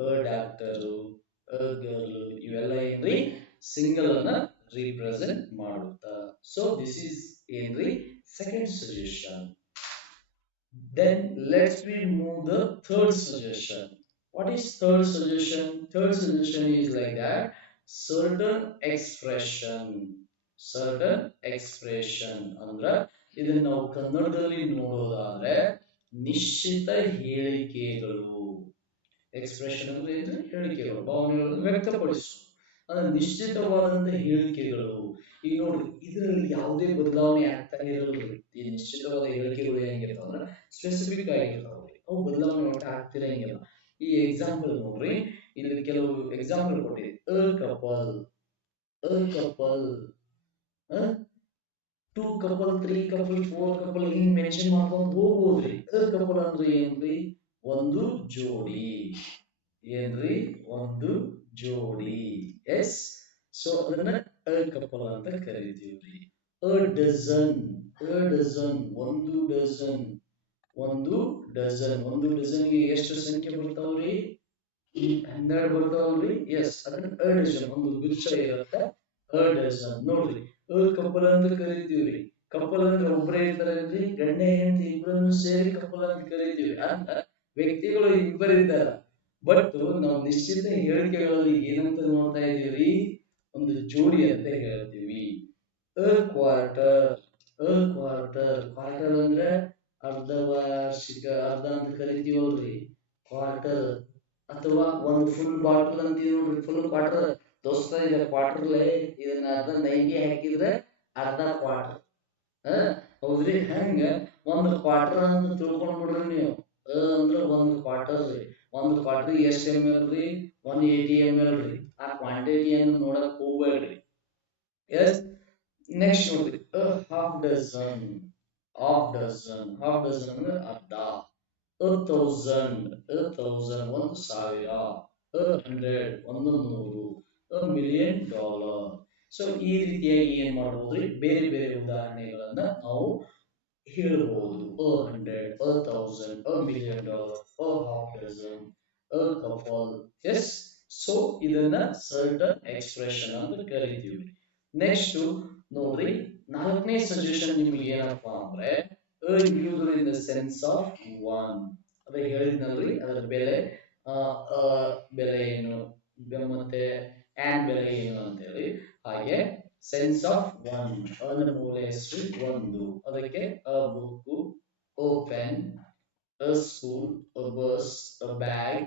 a doctor, a girl, ಇವೆಲ್ಲ ಏನ್ರಿ? ಸಿಂಗಲ್ ಅನ್ನ ರಿಪ್ರೆಸೆಂಟ್ ಮಾಡುತ್ತಾ. ಸೊ ದಿಸ್ ಈಸ್ ಏನ್ರಿ? Second suggestion. Then let's we move the third suggestion. What is third suggestion? Third suggestion is like that certain expression. Certain expression ಅಂದ್ರ ಇದನ್ನ ನಾವು ಕನ್ನಡದಲ್ಲಿ ನೋಡೋದಾದ್ರೆ ನಿಶ್ಚಿತ ಹೇಳಿಕೆಗಳು. ಎಕ್ಸ್ಪ್ರೆಷನ್ ಅಂದ್ರೆ ಏನು? ಹೇಳಿಕೆಗಳು, ಭಾವನೆಗಳನ್ನು ವ್ಯಕ್ತಪಡಿಸು. ಅಂದ್ರೆ ನಿಶ್ಚಿತವಾದಂತ ಹೇಳಿಕೆಗಳು. ಈಗ ನೋಡ್ರಿ, ಇದರಲ್ಲಿ ಯಾವುದೇ ಬದಲಾವಣೆ ಆಗ್ತಾ ಇರೋದ್ರಿ. ಈ ನಿಶ್ಚಿತವಾದ ಹೇಳಿಕೆಗಳು ಹೆಂಗಿರ್ತಾವ ಅಂದ್ರೆ ಸ್ಪೆಸಿಫಿಕ್ ಆಗಿರ್ತಾವ್ರಿ. ಅವು ಬದಲಾವಣೆ ಒಟ್ಟ ಆಗ್ತಿರಂಗಿಲ್ಲ. ಈ ಎಕ್ಸಾಂಪಲ್ ನೋಡ್ರಿ, ಇಲ್ಲಿ ಕೆಲವು ಎಕ್ಸಾಂಪಲ್ ಕೊಟ್ಟಿದೆ. A couple, a couple, two couple, three couple, four couple, ಹಿಂಗ್ ಮೆನ್ಷನ್ ಮಾಡ್ಕೊಂಡು ಹೋಗ್ಬೋದ್ರಿ. ಅ ಕಪಲ್ ಅಂದ್ರೆ ಏನ್ರಿ? ಒಂದು ಜೋಡಿ. ಏನ್ರಿ? ಒಂದು ಜೋಡಿ. ಎಸ್. ಸೊ ಅದನ್ನ ಅ ಕಪಲ್ ಅಂತ ಕರಿತೀವ್ರಿ. ಅ ಡಜನ್, ಅ ಡಜನ್, ಒಂದು ಡಜನ್, ಒಂದು ಡಜನ್. ಒಂದು ಡಜನ್ಗೆ ಎಷ್ಟು ಸಂಖ್ಯೆ ಬರ್ತಾವ್ರಿ? 12 ಬರ್ತಾವಲ್ರಿ? ಎಸ್, ಅದನ್ನ ಅ ಡಜನ್, ಒಂದು ಗುಚ್ಛ ಇರುತ್ತೆ. ಅ ಡಜನ್. ನೋಡ್ರಿ, ಅ ಕಪಲ್ ಅಂತ ಕರಿತೀವ್ರಿ. ಕಪಲ್ ಅಂದ್ರೆ ಒಬ್ಬರೇ ಇರ್ತಾರಲ್ರಿ? ಗಂಡ ಹೆಂಡತಿ ಇಬ್ಬರನ್ನು ಸೇರಿ ಕಪಲ್ ಅಂತ ಕರಿತೀವಿ. ಅಂತ ವ್ಯಕ್ತಿಗಳು ಇಬ್ಬರಿದ್ದಾರ. ಬಟ್ ನಾವು ನಿಶ್ಚಿತ ಹೇಳಿಕೆಗಳಲ್ಲಿ ಏನಂತ ನೋಡ್ತಾ ಇದೀವಿ? ಒಂದು ಜೋಡಿ ಅಂತ ಹೇಳ್ತೀವಿ. ಅ ಕ್ವಾರ್ಟರ್, ಅ ಕ್ವಾರ್ಟರ್. ಕ್ವಾರ್ಟರ್ ಅಂದ್ರೆ ಅರ್ಧ ವಾರ್ಷಿಕ, ಅರ್ಧ ಅಂತ ಕರಿತೀವಲ್ರಿ? ಕ್ವಾರ್ಟರ್. ಅಥವಾ ಒಂದು ಫುಲ್ ಬಾಟಲ್ ಅಂತೀವಿ ನೋಡ್ರಿ, ಫುಲ್ ಕ್ವಾರ್ಟರ್. ದೋಸ್ತ ಇದೆ ಕ್ವಾರ್ಟರ್ಲೆ, ಇದನ್ನ ಅರ್ಧ ನೈಂಟಿ ಹಾಕಿದ್ರೆ ಅರ್ಧ ಕ್ವಾರ್ಟರ್. ಹೌದ್ರಿ? ಹಂಗ ಒಂದು ಕ್ವಾರ್ಟರ್ ಅಂತ ತಿಳ್ಕೊಂಡ್ಬಿಡ್ರಿ ನೀವು. ಅಂದ್ರ ಒಂದು ಕ್ವಾರ್ಟರ್ ರೀ. ಒಂದು ಕ್ವಾರ್ಟರ್ ಎಷ್ಟು ಎಮ್ ಎಲ್ ರೀ? 180 ml ರೀ. ಆ ಕ್ವಾಂಟಿಟಿಯನ್ನು ನೋಡಕ್ ಹೋಗ್ಬೇಡ್ರಿ. ಎಸ್. ನೆಕ್ಸ್ಟ್ ನೋಡ್ರಿ, half dozen. Half dozen, half dozen ಅಂದ್ರೆ ಅರ್ಧ. ಅ ಥೌಸಂಡ್, ಅ ಥೌಸಂಡ್, ಒಂದು ಸಾವಿರ. ಅ ಹಂಡ್ರೆಡ್, ಒಂದು ನೂರು. ಅ ಮಿಲಿಯನ್ ಡಾಲರ್. ಸೊ ಈ ರೀತಿಯಾಗಿ ಏನ್ ಮಾಡಬಹುದ್ರಿ? ಬೇರೆ ಬೇರೆ ಉದಾಹರಣೆಗಳನ್ನ ನಾವು ಹೇಳ್ಬಹುದು. A hundred, a thousand, a million dollar, a half dozen, a couple. Yes. So ಇದನ್ನ ಸರ್ಟನ್ ಎಕ್ಸ್ಪ್ರೆಷನ್ ಅಂತ ಕರಿತೀವಿ. ನೆಕ್ಸ್ಟ್ ನೋಡ್ರಿ, ನಾಲ್ಕನೇ ಸಜೆಷನ್ ನಿಮ್ಗೆ ಏನಪ್ಪಾ ಅಂದ್ರೆ used in the sense of one. ಅದೇ ಹೇಳಿದ್ನಲ್ರಿ ಅದರ ಬೆಲೆ, ಆ, ಅ ಬೆಲೆ ಏನು, ಮತ್ತೆ ಆನ್ ಬೆಲೆ ಏನು ಅಂತೇಳಿ. ಹಾಗೆ ಸೆನ್ಸ್ ಆಫ್ ಒನ್, ಅನ ಮೂಲ ಹೆಸರು ಒಂದು, ಅದಕ್ಕೆ ಅ book, a pen, a school, a bus, a bag,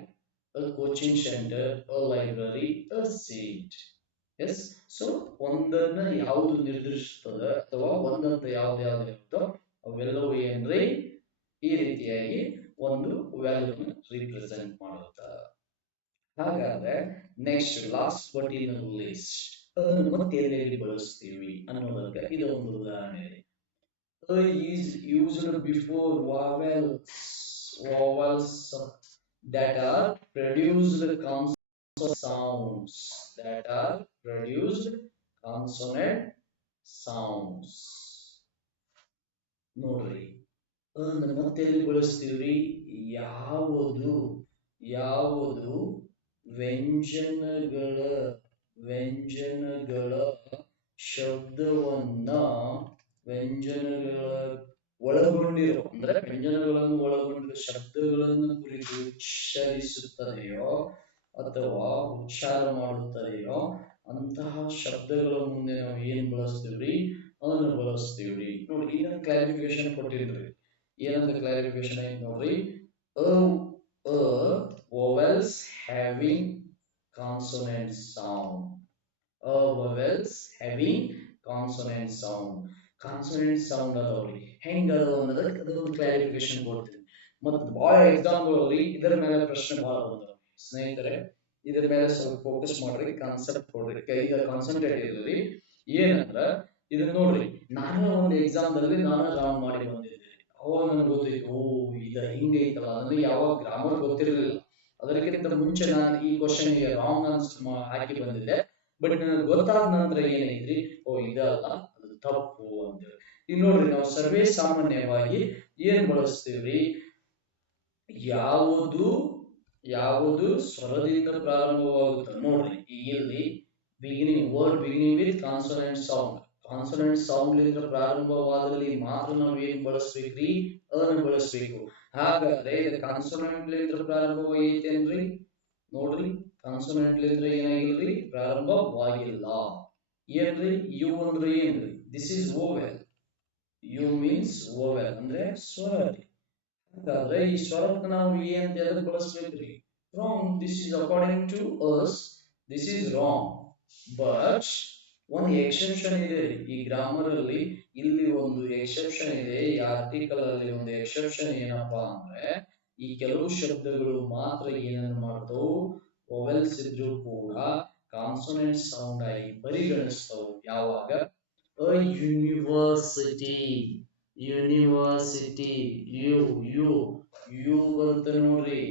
a coaching center, a library, a seat. Yes. So ಒಂದನ್ನ ಯಾವುದು ನಿರ್ಧರಿಸುತ್ತದೆ ಅಥವಾ ಒಂದಂತ ಯಾವ್ದು ಯಾವ್ದು ಇರುತ್ತೋ ಅವೆಲ್ಲವೂ ಏನ್ರಿ ಈ ರೀತಿಯಾಗಿ ಒಂದು ವ್ಯಾಲ್ಯೂನ ರಿಪ್ರೆಸೆಂಟ್ ಮಾಡುತ್ತೆ. ಹಾಗಾದ್ರೆ next last but in list ಮತ್ತೆ ಎಲ್ಲೆಲ್ಲಿ ಬಳಸ್ತೀವಿ ಅನ್ನೋದಕ್ಕೆ ಇದೊಂದು ಉದಾಹರಣೆ. Is used before vowels that are produced consonant sounds, that are produced consonant sounds. ನೋಡ್ರಿ, ಮತ್ತೆ ಎಲ್ಲಿ ಬಳಸ್ತೀವ್ರಿ? ಯಾವುದು ಯಾವುದು ವ್ಯಂಜನಗಳ ವ್ಯಂಜನಗಳ ಶಬ್ದವನ್ನ ವ್ಯಂಜನಗಳ ಒಳಗೊಂಡಿರೋ ಅಂದ್ರೆ ವ್ಯಂಜನಗಳನ್ನು ಒಳಗೊಂಡಿರೋ ಶಬ್ದಗಳನ್ನು ಕುರಿತು ಉಚ್ಚರಿಸುತ್ತದೆಯೋ ಅಥವಾ ಉಚ್ಚಾರ ಮಾಡುತ್ತದೆಯೋ ಅಂತಹ ಶಬ್ದಗಳ ಮುಂದೆ ನಾವು ಏನ್ ಬಳಸ್ತೀವ್ರಿ? ಅದನ್ನು ಬಳಸ್ತೀವ್ರಿ. ನೋಡಿ, ಇದನ್ನ ಕ್ಲಾರಿಫಿಕೇಶನ್ ಕೊಟ್ಟಿದ್ರಿ. ಏನಂತ ಕ್ಲಾರಿಫಿಕೇಶನ್ ಐತಿ ನೋಡ್ರಿ. ಅ vowels having consonant sound. Vowels having consonant sound. Consonant sound ಅದಾವ್ರಿ, ಹೆಂಗ ಅನ್ನೋದಕ್ಕೆ ಅದೊಂದು ಕ್ಲಾರಿಫಿಕೇಶನ್ ಕೊಡ್ತೀನಿ. ಮತ್ತು ಬಹಳ ಎಕ್ಸಾಂಪಲ್ ಅವ್ರಿ ಇದರ ಮೇಲೆ ಪ್ರಶ್ನೆ ಬಹಳ ಬಂದವು ಸ್ನೇಹಿತರೆ. ಇದರ ಮೇಲೆ ಸ್ವಲ್ಪ ಫೋಕಸ್ ಮಾಡ್ರಿ, ಕಾನ್ಸೆಪ್ಟ್ ಕೊಡ್ರಿ, ಕೈಗೆ ಕಾನ್ಸಂಟ್ರೇಟ್ ಇರ್ರಿ. ಏನಂದ್ರ ಇದನ್ನ ನೋಡ್ರಿ, ನಾನು ಒಂದು ಎಕ್ಸಾಮ್ದಲ್ಲಿ ನಾನು ರಾಂಗ್ ಮಾಡಿ ಬಂದಿದ್ದೆ. ಅವಾಗ ನನಗೆ ಗೊತ್ತಿತ್ತು, ಓ ಇದ ಹಿಂಗೈತಲ್ಲ, ನನಗೆ ಯಾವಾಗ ಗ್ರಾಮರ್ ಗೊತ್ತಿರಲಿಲ್ಲ. ಅದಕ್ಕಿಂತ ಮುಂಚೆ ನಾನು ಈ ಕ್ವಶನ್ಗೆ ರಾಂಗ್ ಆನ್ಸರ್ ಹಾಕಿ ಬಂದಿದ್ದೆ. ಬಟ್ ನನಗೆ ಗೊತ್ತಾದ ನಂತರ ಏನೈತ್ರಿ, ಓ ಇದಲ್ಲ ಅದು ತಪ್ಪು ಅಂತೇಳಿ. ಈಗ ನೋಡ್ರಿ, ನಾವು ಸರ್ವೇ ಸಾಮಾನ್ಯವಾಗಿ ಏನ್ ಬಳಸ್ತೀವ್ರಿ? ಯಾವುದು ಯಾವುದು ಸ್ವರದಿಂದ ಪ್ರಾರಂಭವಾಗುತ್ತೆ ನೋಡ್ರಿ. ಈಗ ಇಲ್ಲಿ beginning word beginning with consonant sound, consonant sound ಲಿಂದ ಪ್ರಾರಂಭವಾದಲ್ಲಿ ಮಾತ್ರ ನಾವು ಏನ್ ಬಳಸ್ಬೇಕ್ರಿ? ಅನ್ನು ಬಳಸ್ಬೇಕು. ಹಾಗಾದ್ರೆ ಇದು ಕಾನ್ಸೋನೆಂಟ್ ಲಿಂದ ಪ್ರಾರಂಭವಾಗೈತೇನ್ರಿ? ನೋಡ್ರಿ, ಕಾನ್ಸೋನೆಂಟ್ ಲಿಂದ ಏನಾಗಿಲ್ರಿ? ಪ್ರಾರಂಭವಾಗಿಲ್ಲ. ಏನ್ರಿ? ಯು ಅಂದ್ರೆ ಏನ್ರಿ? This is vowel. U means vowel ಅಂದ್ರೆ ಸ್ವರ ರೀ. ಹಾಗಾದ್ರೆ ಈ ಸ್ವರಕ್ಕೆ ನಾವು ಏ ಅಂತ ಎದಕ್ಕೆ ಬಳಸ್ಬೇಕ್ರಿ? Wrong. This is according to us this is wrong. But ಒಂದು ಎಕ್ಸೆಪ್ಷನ್ ಇದೆ ರೀ ಈ ಗ್ರಾಮರ್ ಅಲ್ಲಿ. ಇಲ್ಲಿ ಒಂದು ಎಕ್ಸೆಪ್ಷನ್ ಇದೆ, ಈ ಆರ್ಟಿಕಲ್ ಅಲ್ಲಿ ಒಂದು ಎಕ್ಸೆಪ್ಷನ್ ಏನಪ್ಪಾ ಅಂದ್ರೆ, ಈ ಕೆಲವು ಶಬ್ದಗಳು ಮಾತ್ರ ಏನನ್ನು ಮಾಡ್ತಾವು? ವೊವೆಲ್ಸ್ ಇದ್ರೂ ಕೂಡ ಕಾನ್ಸೋನೆಂಟ್ ಸೌಂಡ್ ಆಗಿ ಪರಿಗಣಿಸ್ತವು. ಯಾವಾಗ? A university, university, U U U ಬರುತ್ತೆ ನೋಡ್ರಿ,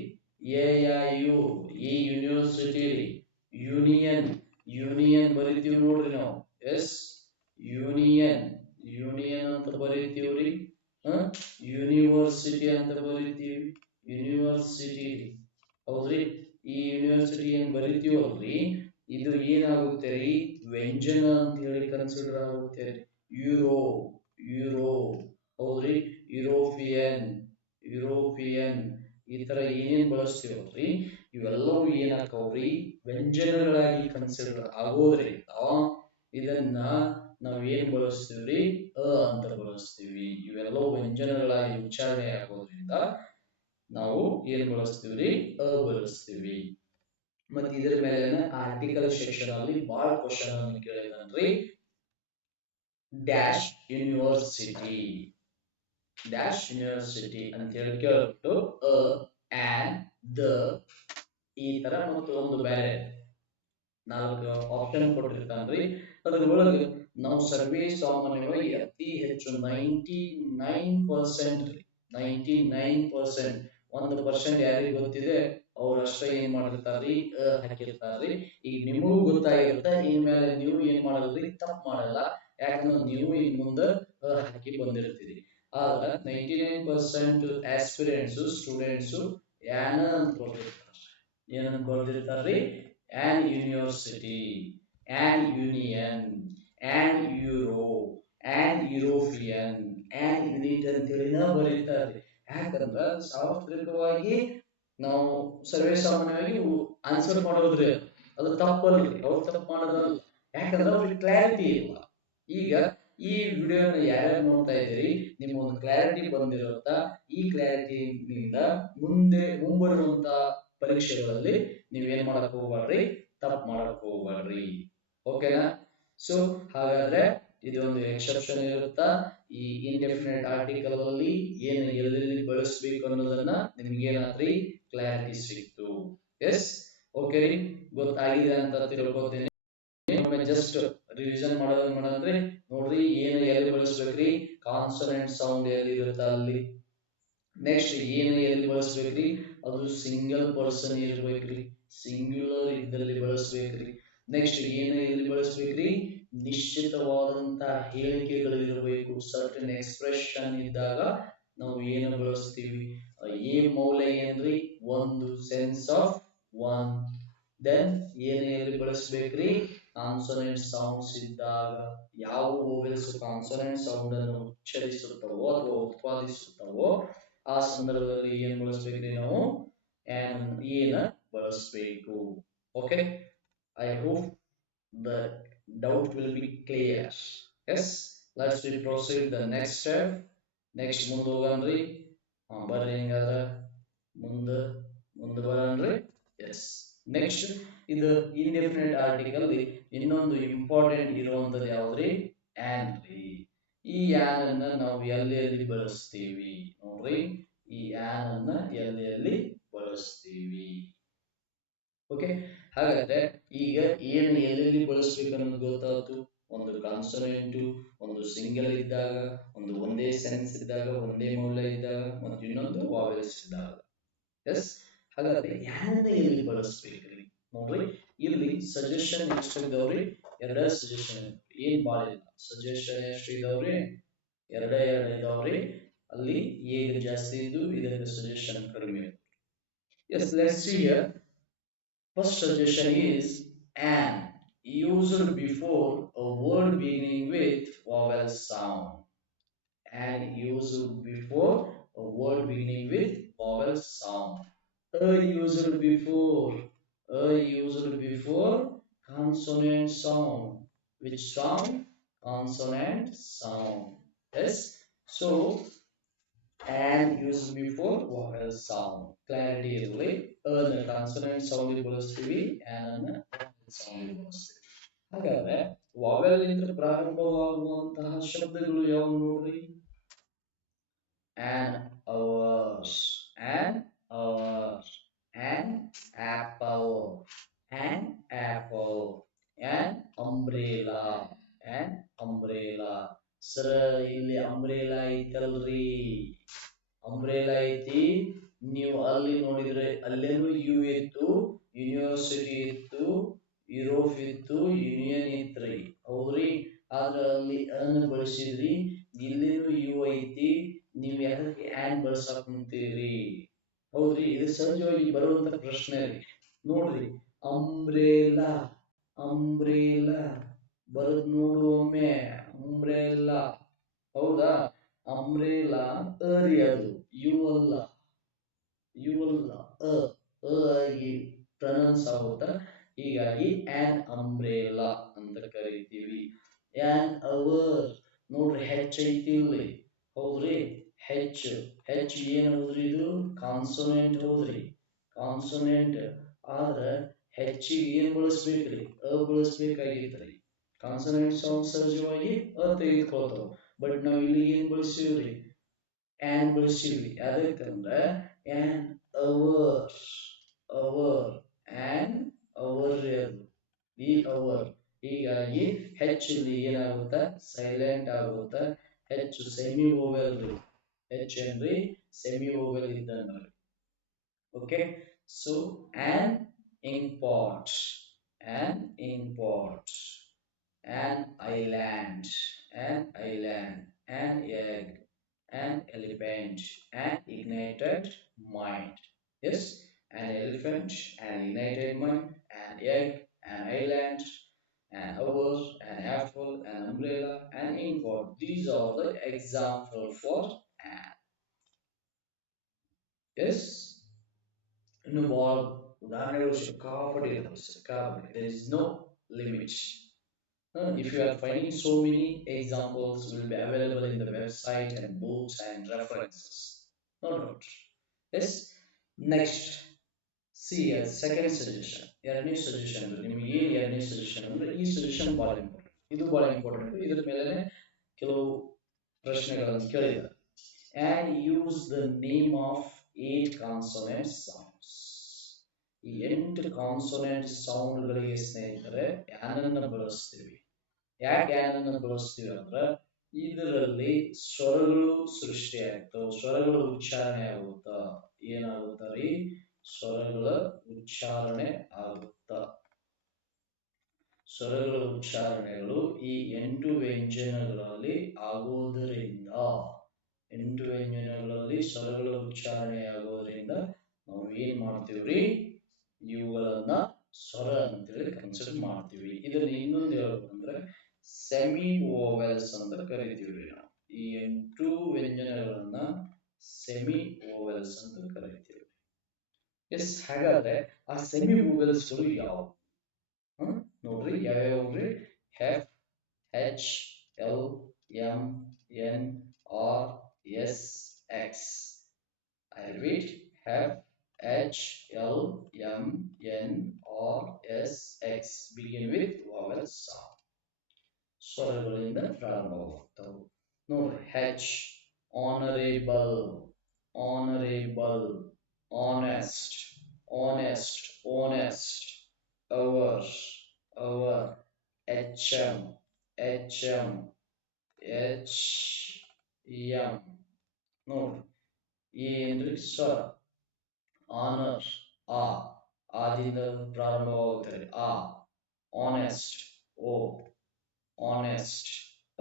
ಎ ಯಾ ಯು, ಈ ಯೂನಿವರ್ಸಿಟಿ. ಯೂನಿಯನ್, ಯೂನಿಯನ್ ಬರಿತೀವಿ ನೋಡ್ರಿ ನಾವು. ಎಸ್, ಯೂನಿಯನ್, ಯೂನಿಯನ್ ಅಂತ ಬರಿತೀವ್ರಿ. ಯೂನಿವರ್ಸಿಟಿ ಅಂತ ಬರಿತೀವಿ, ಯೂನಿವರ್ಸಿಟಿ. ಹೌದ್ರಿ, ಈ ಯೂನಿವರ್ಸಿಟಿ ಏನ್ ಬರಿತೀವಲ್ರಿ, ಇದು ಏನಾಗುತ್ತೆ ರೀ? ವ್ಯಂಜನ ಅಂತ ಹೇಳಿ ಕನ್ಸಿಡರ್ ಆಗುತ್ತೆ ರೀ. Euro, euro. ಹೌದ್ರಿ, ಯುರೋಪಿಯನ್, ಯುರೋಪಿಯನ್. ಈ ತರ ಏನೇನ್ ಬಳಸ್ತೀವಲ್ರಿ ಇವೆಲ್ಲವೂ ಏನಾಕವ್ರಿ? ವ್ಯಂಜನಗಳಾಗಿ ಕನ್ಸಿಡರ್ ಆಗೋದ್ರಿಂದ ಇದನ್ನ ನಾವ್ ಏನ್ ಬಳಸ್ತೀವ್ರಿ? ಅಂತ ಬಳಸ್ತೀವಿ. ಇವೆಲ್ಲವೂ ವ್ಯಂಜನಗಳಾಗಿ ಉಚ್ಚಾರಣೆ ಆಗೋದ್ರಿಂದ ನಾವು ಏನ್ ಬಳಸ್ತೀವ್ರಿ? ಬಳಸ್ತೀವಿ. ಮತ್ತೆ ಇದರ ಮೇಲೆ ಆರ್ಟಿಕಲ್ ಸೆಕ್ಷನ್ ಅಲ್ಲಿ ಬಹಳ ಕ್ವಶನ್ ಅನ್ನು ಕೇಳಿದನ್ರಿ. ಡ್ಯಾಶ್ ಯೂನಿವರ್ಸಿಟಿ, ಡ್ಯಾಶ್ ಯೂನಿವರ್ಸಿಟಿ ಅಂತ ಹೇಳಿ ಕೇಳ್ಬಿಟ್ಟು ಆ್ಯಂಡ್ ದ ಈ ತರ ಮತ್ತು ಒಂದು ಬೇರೆ 4 ಆಪ್ಷನ್ ಕೊಟ್ಟಿರ್ತಾನ್ರಿ. ಅದ್ರೊಳಗೆ ನಾವು ಸರ್ವೇ ಸಾಮಾನ್ಯವಾಗಿ ಅತಿ ಹೆಚ್ಚು 99% ರೀ, 99% 1% ಯಾರಿಗೆ ಗೊತ್ತಿದೆ ಅವ್ರು ಅಷ್ಟೇ ಏನ್ ಮಾಡಿರ್ತಾರ್ರಿ? ಹಾಕಿರ್ತಾರ್ರಿ. ಈಗ ನಿಮಗೂ ಗೊತ್ತಾಗಿರುತ್ತೆ, ಇನ್ಮೇಲೆ ನೀವು ಏನ್ ಮಾಡಲ್ರಿ? ತಪ್ಪು ಮಾಡಲ್ಲ. ಯಾಕಂದ್ರೆ ನೀವು ಇನ್ ಮುಂದೆ ಹಾಕಿ ಬಂದಿರ್ತೀರಿ. ಆದ್ರೆ 99% ಆಸ್ಪಿರೆಂಟ್ಸ್ ಸ್ಟೂಡೆಂಟ್ಸ್ ಯಾನ ಅಂತ ಬರ್ದಿರ್ತಾರೆ. ಏನಂತ ಬರ್ದಿರ್ತಾರ್ರಿ? An university, an union, an euro, an European an unit ಅಂತೇಳಿನ ಬರೀತಾರೆ. ಯಾಕಂದ್ರ ಸಾರ್ವತ್ರಿಕವಾಗಿ ನಾವು ಸರ್ವೇ ಸಾಮಾನ್ಯವಾಗಿ ಆನ್ಸರ್ ಮಾಡೋದ್ರಿ ಅದು ತಪ್ಪಲ್ರಿ, ಅವ್ರು ತಪ್ಪು ಮಾಡೋದಲ್ಲ. ಯಾಕಂದ್ರೆ ಅವ್ರಿಗೆ ಕ್ಲಾರಿಟಿ ಇಲ್ಲ. ಈಗ ಈ ವಿಡಿಯೋನ ಯಾರ್ಯಾರು ನೋಡ್ತಾ ಇದ್ದೀರಿ, ನಿಮ್ಗೊಂದು ಕ್ಲಾರಿಟಿ ಬಂದಿರುತ್ತಾ, ಈ ಕ್ಲಾರಿಟಿನಿಂದ ಮುಂಬರುವಂತ ಪರೀಕ್ಷೆಗಳಲ್ಲಿ ನೀವೇನ್ ಮಾಡಕ್ ಹೋಗ್ಬೇಡ್ರಿ, ತಪ್ಪು ಮಾಡಕ್ ಹೋಗ್ಬೇಡ್ರಿ. ಓಕೆನಾ? ಸೊ ಹಾಗಾದ್ರೆ ಇದೊಂದು ಎಕ್ಸೆಪ್ಷನ್ ಇರುತ್ತಾ, ಈ ಇಂಡೆಫಿನೆಟ್ ಆರ್ಟಿಕಲ್ ಅಲ್ಲಿ ಏನು ಎಲ್ಲೆಲ್ಲಿ ಬಳಸಬೇಕು ಅನ್ನೋದನ್ನ ನಿಮ್ಗೇನಾದ್ರಿ ಕ್ಲಾರಿಟಿ ಸಿಕ್ತು. ಎಸ್, ಓಕೆ ರೀ, ಗೊತ್ತಾಗಿದೆ ಅಂತ ತಿಳ್ಕೊತೀನಿ. ಒಮ್ಮೆ ಜಸ್ಟ್ ರಿವಿಷನ್ ಮಾಡೋದಂದ್ರೆ ನೋಡ್ರಿ, ಏನು ಎಲ್ಲಿ ಬಳಸ್ಬೇಕ್ರಿ, ಕಾನ್ಸನೆಂಟ್ ಸೌಂಡ್ ಎಲ್ಲಿ ಇರುತ್ತೆ ಅಲ್ಲಿ. ನೆಕ್ಸ್ಟ್ ಏನು ಎಲ್ಲಿ ಬಳಸ್ಬೇಕ್ರಿ, ಅದು ಸಿಂಗಲ್ ಪರ್ಸನ್ ಇರ್ಬೇಕ್ರಿ, ಸಿಂಗ್ಯುಲರ್ ಇದ್ದಲ್ಲಿ ಬಳಸ್ಬೇಕ್ರಿ. ನೆಕ್ಸ್ಟ್ ಏನು ಎಲ್ಲಿ ಬಳಸ್ಬೇಕ್ರಿ, ನಿಶ್ಚಿತವಾದಂತ ಹೇಳಿಕೆಗಳು ಇರಬೇಕು, ಸರ್ಟನ್ ಎಕ್ಸ್ಪ್ರೆಷನ್ ಇದ್ದಾಗ ನಾವು ಏನು ಬಳಸ್ತೀವಿ. ಈ ಮೌಲ್ಯ ಏನ್ರಿ, ಒಂದು ಸೆನ್ಸ್ ಆಫ್ ಒನ್. ದೆನ್ ಏನು ಎಲ್ಲಿ ಬಳಸ್ಬೇಕ್ರಿ, ಕಾನ್ಸನೆಂಟ್ ಸೌಂಡ್ಸ್ ಇದ್ದಾಗ ಯಾವ ವೋವೆಲ್ಸ್ ಕಾನ್ಸನೆಂಟ್ ಸೌಂಡ್ ಅನ್ನು ಉಚ್ಚರಿಸುತ್ತವೋ ಅಥವಾ ಉತ್ಪಾದಿಸುತ್ತವೋ ಆ ಸಂದರ್ಭದಲ್ಲಿ ಏನ್ ಬಳಸ್ಬೇಕ್ರಿ, ನಾವು ಏನ ಬಳಸಬೇಕು. Okay, I hope the doubt will be clear. Yes, let's we proceed the next step. Next ಮುಂದೆ ಹೋಗನ್ರಿ. ಬರ್ರಿ ಹಿಂಗಾದ್ರ ಮುಂದೆ ಮುಂದೆ ಬರನ್ರಿ. ಎಸ್, ನೆಕ್ಸ್ಟ್ ಇದು ಇಂಡೆಫಿನೆಟ್ ಆರ್ಟಿಕಲ್ ಇನ್ನೊಂದು ಇಂಪಾರ್ಟೆಂಟ್ ಇರುವಂತದ್ದು ಯಾವ್ದ್ರಿ, ಆನ್ ರೀ. ಈ ಆನ್ ಅನ್ನ ನಾವು ಎಲ್ಲಿ ಬಳಸ್ತೀವಿ ನೋಡ್ರಿ, ಈ ಆನ್ ಅನ್ನ ಎಲ್ಲಿ ಬಳಸ್ತೀವಿ. ಓಕೆ, ಹಾಗಾದ್ರೆ ಈಗ ಏನು ಎಲ್ಲೆಲ್ಲಿ ಬಳಸ್ಬೇಕು ಅನ್ನೋದು ಗೊತ್ತಾಯ್ತು. ಒಂದು ಕಾನ್ಸನೆಂಟ್, ಒಂದು ಸಿಂಗಲ್ ಇದ್ದಾಗ, ಒಂದು ಒಂದೇ ಸೆನ್ಸ್ ಇದ್ದಾಗ, ಒಂದೇ ಮೌಲ್ಯ ಇದ್ದಾಗ, ಮತ್ತು ಇನ್ನೊಂದು ವಾವೆಲ್ಸ್ ಇದ್ದಾಗ. ಎಸ್, ಹಾಗಾದ್ರೆ ಯಾರನ್ನ ಎಲ್ಲಿ ಬಳಸ್ಬೇಕ್ರಿ ನೋಡ್ರಿ. ಇಲ್ಲಿ ಸಜೆಷನ್ ಎಷ್ಟು ಇದಾವ್ರಿ, ಎರಡೇ ಸಜೆಷನ್, ಏನ್ ಮಾಡಿಲ್ಲ. ಸಜೆಷನ್ ಎಷ್ಟು ಇದಾವ್ರಿ, ಎರಡೇ ಇದಾವ್ರಿ. ಅಲ್ಲಿ ಏನು ಜಾಸ್ತಿ ಇದ್ದು ಇದಕ್ಕೆ ಸಜೆಷನ್ ಕಡಿಮೆ. Yes, let's see here. First suggestion is an, used before a word beginning with vowel sound. An, used before a word beginning with vowel sound. A, used before. A, used before consonant sound. Which sound? Consonant sound. Yes. So and used before vowel sound. Clarity ಇರಲಿ. ಅನ್ನ consonant sound ಬಳಸ್ತೀವಿ, ಅನ್ನ sound ಬಳಸ್ತೀವಿ. ಹಾಗಾದ್ರೆ vowel ಇಂದ ಪ್ರಾರಂಭವಾಗುವಂತಹ ಶಬ್ದಗಳು ಯಾವ ನೋಡ್ರಿ, an hours, an hour, an apple, an apple, an umbrella, an umbrella. ಸರ ಇಲ್ಲಿ ಅಂಬ್ರೆಲಾ ಐತಲ್ರಿ, ಅಂಬ್ರೆಲಾ ಐತಿ. ನೀವು ಅಲ್ಲಿ ನೋಡಿದ್ರೆ ಅಲ್ಲೇನು ಯು ಇತ್ತು, ಯೂನಿವರ್ಸಿಟಿ ಇತ್ತು, ಯುರೋಪ್ ಇತ್ತು, ಯೂನಿಯನ್ ಇತ್ರಿ, ಹೌದ್ರಿ. ಆದ್ರ ಅಲ್ಲಿ ಅನ್ ಬಳಸಿದ್ರಿ, ಇಲ್ಲೇನು ಯು ಐತಿ, ನೀವ್ ಯಾಕೆ ಆನ್ ಬಳಸಕ್ ಕುಂತೀರಿ, ಹೌದ್ರಿ. ಇದು ಸಹಜವಾಗಿ ಬರುವಂತ ಪ್ರಶ್ನೆ ರೀ. ನೋಡ್ರಿ, ಅಂಬ್ರೆಲಾ, ಅಂಬ್ರೆಲಾ ಬರದ್ ನೋಡು ಒಮ್ಮೆ, ಅಂಬ್ರೆಲಾ, ಹೌದಾ. ಅಂಬ್ರೆಲಾ ಅರಿ, ಅದು ಯು ಅಲ್ಲ, ಯು ಅಲ್ಲ, ಆಗಿ ಪ್ರನೌನ್ಸ್ ಆಗುತ್ತಾ. ಹೀಗಾಗಿ ಆನ್ ಅಂಬ್ರೆಲಾ ಅಂತ ಕರಿತೀವಿ. ಆನ್ ಅವರ್ ನೋಡ್ರಿ, ಹೆಚ್ಚ ಐತಿ ಇಲ್ಲಿ, ಹೌದ್ರಿ. ಹೆಚ್ಚ ಹೆಚ್ಚ ಏನ್ ಹೌದ್ರಿ, ಇದು ಕಾನ್ಸೋನೆಂಟ್, ಹೌದ್ರಿ, ಕಾನ್ಸೋನೆಂಟ್. ಆದ್ರ ಹೆಚ್ಚಿಗೆ ಏನ್ ಬಳಸ್ಬೇಕ್ರಿ, ಬಳಸ್ಬೇಕಾಗಿತ್ರಿ. ಕಾನ್ಸನೆಂಟ್ ಸೌಂಡ್ ಸಹಜವಾಗಿ ತೆಗೆದುಕೊಳ್ತಾವ. ಬಟ್ ನಾವು ಇಲ್ಲಿ ಏನ್ ಬಳಸಿವ್ರಿ, ಆನ್ ಬಳಸಿವ್ರಿ. ಅದಕ್ಕಂದ್ರ an hour, hour, an hour, ಈ ಅವರ್. ಹೀಗಾಗಿ ಹೆಚ್ಚಲ್ಲಿ ಏನಾಗುತ್ತ, ಸೈಲೆಂಟ್ ಆಗುತ್ತ. ಹೆಚ್ಚು ಸೆಮಿ ಓವೆಲ್, ಹೆಚ್ಚು ಏನ್ರಿ ಸೆಮಿ ಓವೆಲ್ ಇದ್ದಂಗ. Okay, so on ink pot, an ink pot, an island, an island, an egg, an elephant, an ignited mind. Yes, an elephant, an ignited mind, an egg, an island, an hour, an apple, an umbrella, an ink pot. the example for an. Yes, ಇನ್ನು ಬಹಳ ಉದಾಹರಣೆಗಳು ಸಿಕ್ಕಾಪಟ್ಟೆ ಇದಾವೆ ಸಿಕ್ಕಾಪಟ್ಟೆ. There is no limit. If you are finding so many examples will be available in the website and books and references. No doubt. Yes. Next, see a second suggestion. ಎರಡನೇ suggestion ಅಂದ್ರೆ ನಿಮಗೆ ಏನು ಎರಡನೇ ಸಜೆಷನ್ ಅಂದ್ರೆ ಈ suggestion ಬಹಳ important. ಇದು ಬಹಳ ಇಂಪಾರ್ಟೆಂಟ್. ಇದರ ಮೇಲೆ ಕೆಲವು ಪ್ರಶ್ನೆಗಳನ್ನು ಕೇಳಿದ್ದಾರೆ. And use the name of 8 consonant sounds. ಈ 8 ಕಾನ್ಸೋನೆಂಟ್ ಸೌಂಡ್ಗಳಿಗೆ ಸ್ನೇಹಿತರೆ ಯಾನನ್ನ ಬಳಸ್ತೀವಿ. ಯಾಕೆ ಯಾನನ್ನ ಬಳಸ್ತೀವಿ ಅಂದ್ರೆ ಇದರಲ್ಲಿ ಸ್ವರಗಳು ಸೃಷ್ಟಿ ಆಗ್ತಾವ, ಸ್ವರಗಳು ಉಚ್ಚಾರಣೆ ಆಗುತ್ತಾ. ಏನಾಗುತ್ತಾರೆ? ಸ್ವರಗಳ ಉಚ್ಚಾರಣೆ ಆಗುತ್ತಾ. ಸ್ವರಗಳ ಉಚ್ಚಾರಣೆಗಳು ಈ 8 ವ್ಯಂಜನಗಳಲ್ಲಿ ಆಗುವುದರಿಂದ, 8 ವ್ಯಂಜನಗಳಲ್ಲಿ ಸ್ವರಗಳ ಉಚ್ಚಾರಣೆ ಆಗೋದ್ರಿಂದ ನಾವು ಏನ್ ಮಾಡ್ತೀವ್ರಿ? ಇವುಗಳನ್ನ ಸ್ವರ ಅಂತೇಳಿ ಕನ್ಸಿಡರ್ ಮಾಡ್ತೀವಿ. ಇದನ್ನ ಇನ್ನೊಂದು ಹೇಳ್ಬೇಕಂದ್ರೆ ಸೆಮಿ ಓವೆಲ್ಸ್ ಅಂತ ಕರಿತೀವಿ ನಾವು. ಈ 8 ವ್ಯಂಜನಗಳನ್ನ ಸೆಮಿ ಓವೆಲ್ಸ್ ಅಂತ ಕರಿತೀವಿ. ಎಸ್, ಹಾಗಾದ್ರೆ ಆ ಸೆಮಿ ಓವೆಲ್ಸ್ಗಳು ಯಾವುವು ನೋಡ್ರಿ? ಯಾವ್ಯಾವ್ರಿ? F, H, L, M, N, R, S, X. I repeat, F, H, L, M, N, R, S, X begin with vowel sound. ಸ್ವರಗಳಿಂದ ಪ್ರಾರಂಭವಾಗ್ತವು. ನೋಡ್ರಿ, H, honorable, honorable, honest, honest, honest, our, our, HM, HM, HM. ನೋಡ್ರಿ, ಏನ್ರಿ ಸ್ವರ? Honour, ಆ, ಆದಿಂದ ಪ್ರಾರಂಭವಾಗುತ್ತದೆ. ಆ, honest, ಓ, honest,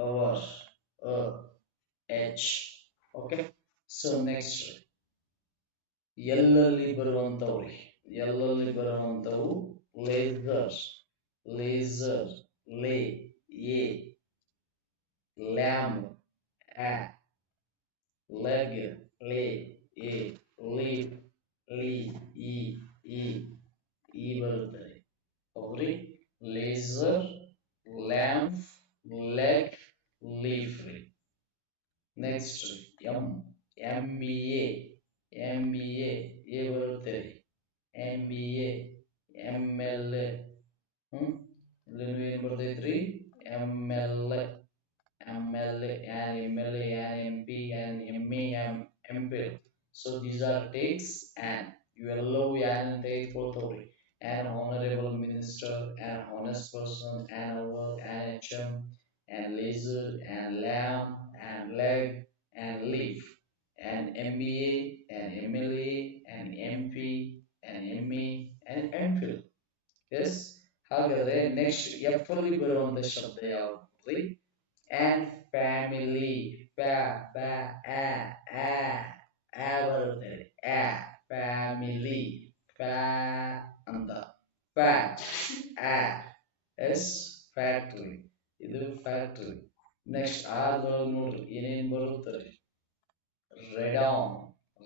hour, H. Okay, so next ಎಲ್ಲಲ್ಲಿ ಬರುವಂತವ್ರಿ. ಎಲ್ಲಲ್ಲಿ ಬರುವಂತವು laser, laser, lay, a, lamp, ಆ, leg, lay, a, leap, ಲಿ, ಈ ಬರುತ್ತದೆ. ಹೌದ್ರಿ? ಲೇಸರ್, ಲ್ಯಾಂಪ್, ಲೆಗ್, ಲೀಫ್ ರೀ. Next M, MBA, MBA, a ಬರುತ್ತೆ. MBA, MLA, ಇಲ್ಲಿ ಏನ್ ಬರ್ತೈತ್ರಿ? MLA, MLA, and MLA, and MP, and MA, and MPL. So these are takes and you allow and take for Tori. An honorable minister, an honest person, an over, an HM, and laser, and lamb, and leg, and leaf, and MBA, and MLA, and MP, and MA, and MPhil. Yes? ಹಾಗಾದ್ರೆ next F ಅಲ್ಲಿ ಬರುವಂತ ಶಬ್ದ ಯಾವ್ದು? And family, ಬರುತ್ತೆ. Family, ಅಂತ. Fat, yes, factory. ಇದು factory. Next ಆರ್ಗಳು ನೋಡ್ರಿ ಏನೇನ್ ಬರುತ್ತದೆ? ರೆಡಾನ್,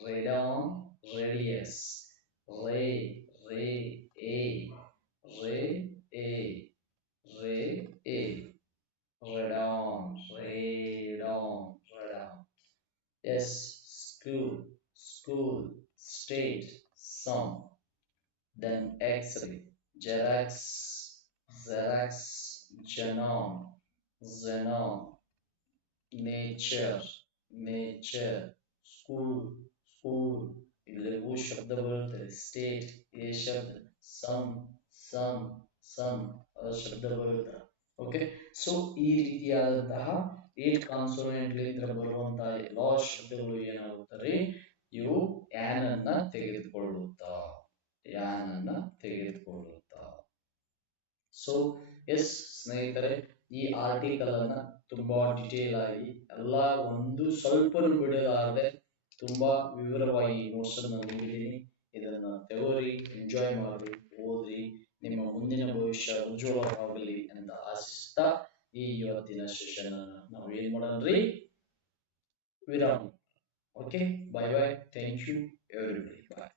ರೆಡಾನ್, ರೇಡಿಯಸ್, ರೇ, ರೇ, ಎ, ರೇ, ಎ, ರೇ, A. Radon, radon, radon. Yes, school, school, state, some. Then X-ray, Xerox, Xerox, genome, xenon. Nature, nature, school, school. ಇಲ್ಲೂ ಶಬ್ದ ಬರುತ್ತೆ. ಸ್ಟೇಟ್, ಎ ಶಬ್ದ. ಸಮ್, ಶಬ್ದ ಬರುತ್ತೆ. ಓಕೆ, ಸೊ ಈ ರೀತಿಯಾದಂತಹ 8 ಕಾನ್ಸೋನೆಂಟ್ ಗಳಿಂದ ಬರುವಂತಹ ಎಲ್ಲಾ ಶಬ್ದಗಳು ಏನಾಗುತ್ತಾರೆ? ಇವು ಯಾನನ್ನ ತೆಗೆದುಕೊಳ್ಳುತ್ತಾ, ಯಾನನ್ನ ತೆಗೆದುಕೊಳ್ಳುತ್ತಾ. ಸೊ ಎಸ್ ಸ್ನೇಹಿತರೆ, ಈ ಆರ್ಟಿಕಲ್ ಅನ್ನ ತುಂಬಾ ಡಿಟೇಲ್ ಆಗಿ ಎಲ್ಲ ಒಂದು ಸ್ವಲ್ಪ ಬಿಡಲಾರದೆ ತುಂಬಾ ವಿವರವಾಗಿ ನೋಟ್ಸ್ ಅನ್ನು ನೀಡಿದ್ದೀನಿ. ಇದನ್ನ ತೆಗೋರಿ, ಎಂಜಾಯ್ ಮಾಡಿ, ಓದ್ರಿ. ನಿಮ್ಮ ಮುಂದಿನ ಭವಿಷ್ಯ ಉಜ್ವಲವಾಗಲಿ ಅಂತ ಆಶಿಸ್ತಾ ಈ ಇವತ್ತಿನ ಸೆಷನ್ ನಾವು ಏನ್ ಮಾಡೋಣ್ರಿ? ವಿರಾಮ. Okay, bye bye, thank you everybody, bye.